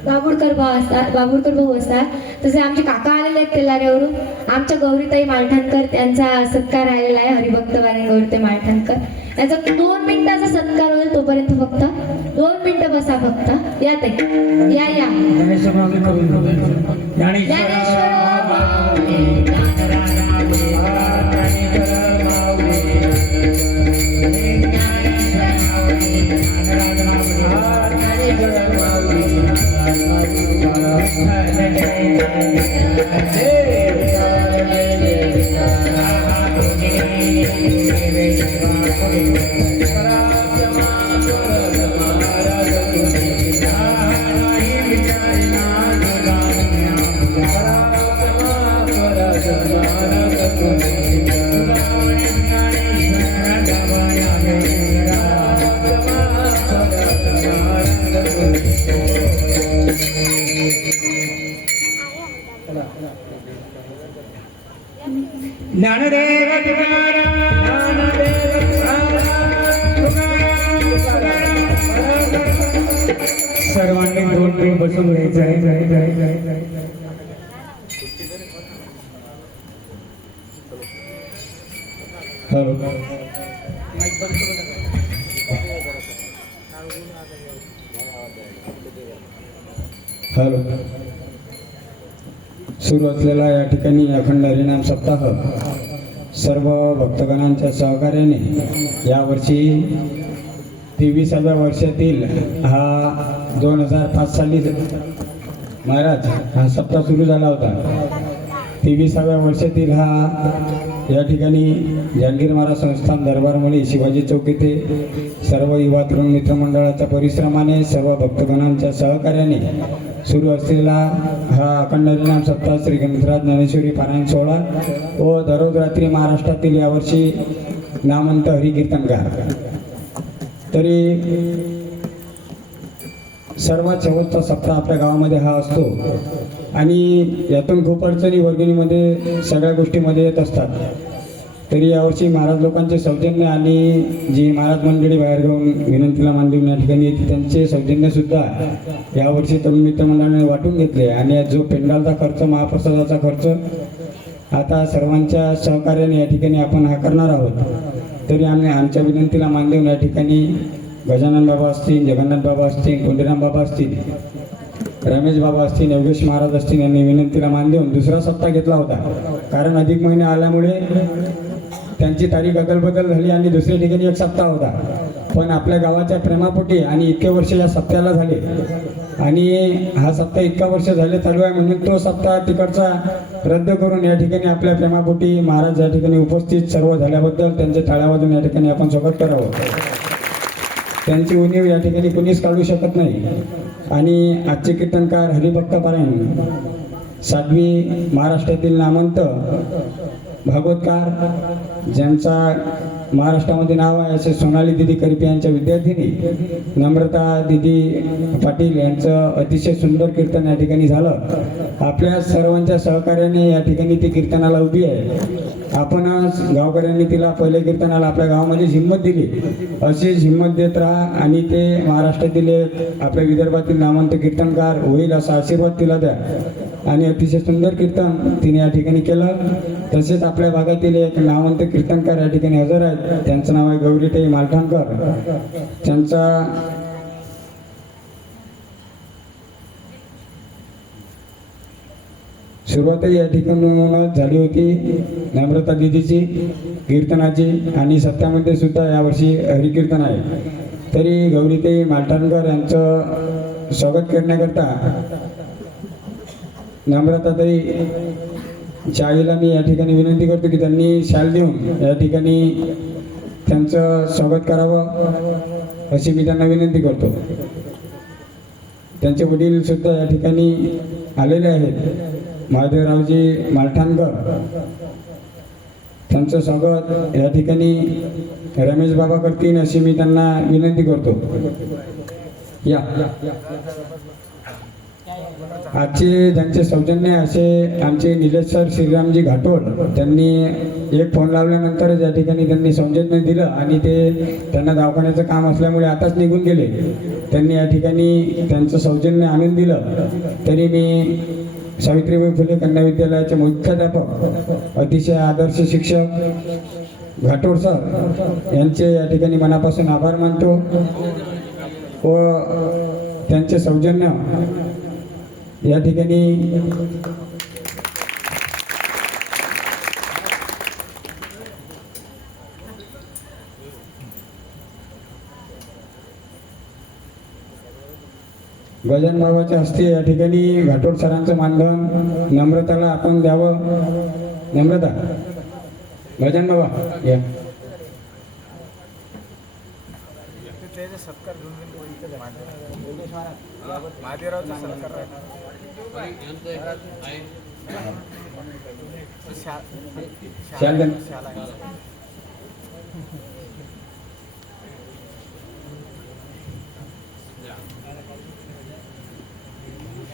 बाबुडकर भाऊ असतात तसे आमचे काका आलेले आहेत तेलाऱ्यावरून आमच्या गौरीताई मालठाणकर त्यांचा सत्कार आलेला आहे हरिभक्त वारे गौरीताई मालठाणकर याचा 2 मिनिटाचा सत्कार होईल तोपर्यंत फक्त 2 मिनिटं बसा फक्त या ताई या ज्ञानदेव सर्वांनी 2 मिनिट बसून घ्यायचं आहे हॅलो हॅलो. सुरू असलेला या ठिकाणी अखंड हरिनाम सप्ताह सर्व भक्तगणांच्या सहकार्याने यावर्षी 23व्या वर्षातील हा 2005 साली महाराज हा सप्ताह सुरू झाला होता. 23व्या वर्षातील हा या ठिकाणी जहांगीर महाराज संस्थान दरबारमुळे शिवाजी चौक येथे सर्व युवा तरुण मित्रमंडळाच्या परिश्रमाने सर्व भक्तगणांच्या सहकार्याने सुरू असलेला हा अखंड हरिनाम सप्ताह श्री गणेशराज ज्ञानेश्वरी पारायण सोहळा व दररोज रात्री महाराष्ट्रातील यावर्षी नामवंत हरिकीर्तनकार. तरी सर्वात शेवटचा सप्ताह आपल्या गावामध्ये हा असतो आणि यातून खूप अडचणी वर्गणीमध्ये सगळ्या गोष्टीमध्ये येत असतात. तरी यावर्षी महाराज लोकांचे सौजन्य आणि जी महाराज मंडळी बाहेर घेऊन विनंतीला मान देऊन या ठिकाणी येते त्यांचे सौजन्यसुद्धा यावर्षी तरुण मित्रमंडळाने वाटून घेतले आणि जो पेंडालचा खर्च महाप्रसादाचा खर्च आता सर्वांच्या सहकार्याने या ठिकाणी आपण हा करणार आहोत. तरी आम्ही आमच्या विनंतीला मान देऊन या ठिकाणी गजानन बाबा असतील, जगन्नाथ बाबा असतील, कोंडीराम बाबा असतील, रमेश बाबा असतील, योगेश महाराज असतील यांनी विनंतीला मान देऊन दुसरा सप्ताह घेतला होता. कारण अधिक महिने आल्यामुळे त्यांची तारीख अदलबदल झाली आणि दुसऱ्या ठिकाणी एक सप्ताह होता. पण आपल्या गावाच्या प्रेमापोटी आणि इतके वर्ष या सप्त्याला झाले आणि हा सप्ताह इतका वर्ष झाले चालू आहे म्हणून तो सप्ताह तिकडचा रद्द करून या ठिकाणी आपल्या प्रेमापोटी महाराज या ठिकाणी उपस्थित सर्व झाल्याबद्दल त्यांचे टाळ्या वाजून या ठिकाणी आपण स्वागत करावं. त्यांची उणीव या ठिकाणी कोणीच काढू शकत नाही. आणि आजचे कीर्तनकार हरिभक्त पारायण 7वी महाराष्ट्रातील नामवंत भागवतकार ज्यांचा महाराष्ट्रामध्ये नाव आहे असे सोनाली दिदी करपे यांच्या विद्यार्थिनी नम्रता दिदी पाटील यांचं अतिशय सुंदर कीर्तन या ठिकाणी झालं. आपल्या सर्वांच्या सहकार्याने या ठिकाणी ती कीर्तनाला उभी आहे. आपण गावकऱ्यांनी तिला पहिले कीर्तनाला आपल्या गावामध्ये हिंमत दिली. अशीच हिंमत देत राहा आणि ते महाराष्ट्रातील एक आपल्या विदर्भातील नामवंत कीर्तनकार होईल असा आशीर्वाद तिला द्या. आणि अतिशय सुंदर कीर्तन तिने या ठिकाणी केलं. तसेच आपल्या भागातील एक नामवंत कीर्तनकार या ठिकाणी हजर आहेत. त्यांचं नाव आहे गौरीताई मालठाणकर. त्यांचा सुरुवातही या ठिकाणी झाली होती नम्रता दिदीची कीर्तनाची आणि सत्यामध्ये सुद्धा यावर्षी हरिकीर्तन आहे. तरी गौरीताई मालठाणकर यांचं स्वागत करण्याकरता नम्रताताई शाळेला मी या ठिकाणी विनंती करतो की त्यांनी शाल देऊन या ठिकाणी त्यांचं स्वागत करावं अशी मी त्यांना विनंती करतो. त्यांचे वडील सुद्धा या ठिकाणी आलेले आहेत महादेवरावजी मालठाणकर. त्यांचं स्वागत या ठिकाणी रमेश बाबा करतील अशी मी त्यांना विनंती करतो. या आजचे ज्यांचे सौजन्य असे आमचे निलेश सर श्रीरामजी घाटोळ त्यांनी एक फोन लावल्यानंतर या ठिकाणी त्यांनी सौजन्य दिलं आणि ते त्यांना दवाखान्याचं काम असल्यामुळे आताच निघून गेले. त्यांनी या ठिकाणी त्यांचं सौजन्य आणून दिलं. तरी मी सावित्रीबाई फुले कन्या विद्यालयाचे मुख्याध्यापक अतिशय आदर्श शिक्षक घाटोळ सर यांचे या ठिकाणी मनापासून आभार मानतो व त्यांचे सौजन्य या ठिकाणी गजानन बाबाच्या हस्ते या ठिकाणी घाटोळ सरांचं मानधन नम्रताला आपण द्यावं. नम्रता गजानन बाबा या सत्कार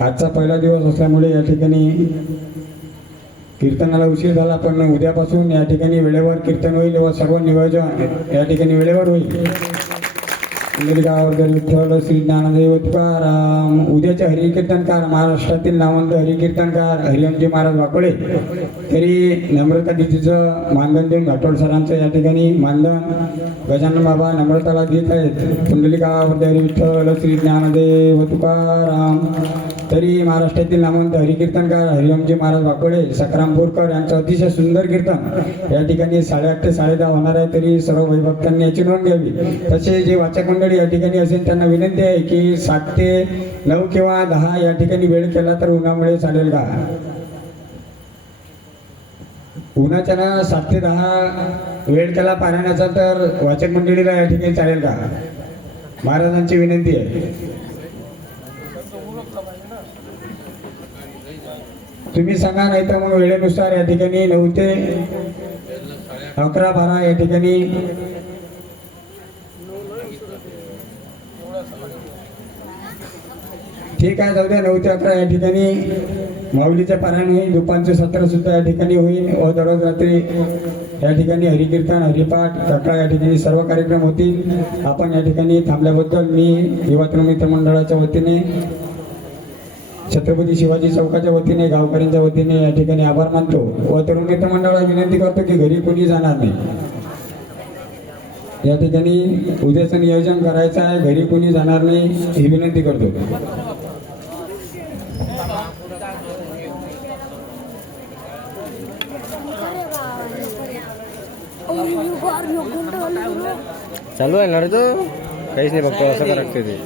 आजचा पहिला दिवस असल्यामुळे या ठिकाणी कीर्तनाला उशीर झाला. पण उद्यापासून या ठिकाणी वेळेवर कीर्तन होईल व सर्व नियोजन या ठिकाणी वेळेवर होईल. गावावर विठ्ठल श्री ज्ञानदेव तुकाराम. उद्याचे हरिकीर्तनकार महाराष्ट्रातील नामवंत हरिकीर्तनकार हरिओमजी महाराज वाकोळे. तरी नम्रता दिदीचं मानधन देऊन घाटोळ सरांचं या ठिकाणी मानधन गजानन बाबा नम्रताला देत आहेत. गावावर विठ्ठल श्री ज्ञानदेव तुकाराम. तरी महाराष्ट्रातील नामवंत हरिकीर्तनकार हरिओमजी महाराज वाकोळे सकरामपूरकर यांचं अतिशय सुंदर कीर्तन या ठिकाणी 8:30 ते 10:30 होणार आहे. तरी सर्व वैभक्तांनी याची नोंद घ्यावी. तसे जे वाचक मंडळी या ठिकाणी असेल त्यांना विनंती आहे की 7 ते 9 किंवा 10 या ठिकाणी वेळ केला तर उन्हामुळे चालेल का? उन्हाच्या ना 7 ते 10 वेळ केला पारायणाचा तर वाचक मंडळीला या ठिकाणी चालेल का? महाराजांची विनंती आहे. तुम्ही सांगा, नाही तर मग वेळेनुसार या ठिकाणी 9 ते 11-12 या ठिकाणी ठीक आहे, जाऊ द्या. 9 ते 11 या ठिकाणी माऊलीचं पारायण होईल. दुपारचे सत्र सुद्धा या ठिकाणी होईल व दररोज रात्री या ठिकाणी हरिकीर्तन हरिपाठ कथा या ठिकाणी सर्व कार्यक्रम होतील. आपण या ठिकाणी थांबल्याबद्दल मी युवा तरुण मित्र मंडळाच्या वतीने छत्रपती शिवाजी चौकाच्या वतीने गावकऱ्यांच्या वतीने या ठिकाणी आभार मानतो व तरुण मित्र मंडळाला विनंती करतो की घरी कोणी जाणार नाही. या ठिकाणी उद्याचं नियोजन करायचं आहे, घरी कोणी जाणार नाही ही विनंती करतो. चालू आहे ना रे तो काहीच नाही बघतो असं करायचं ते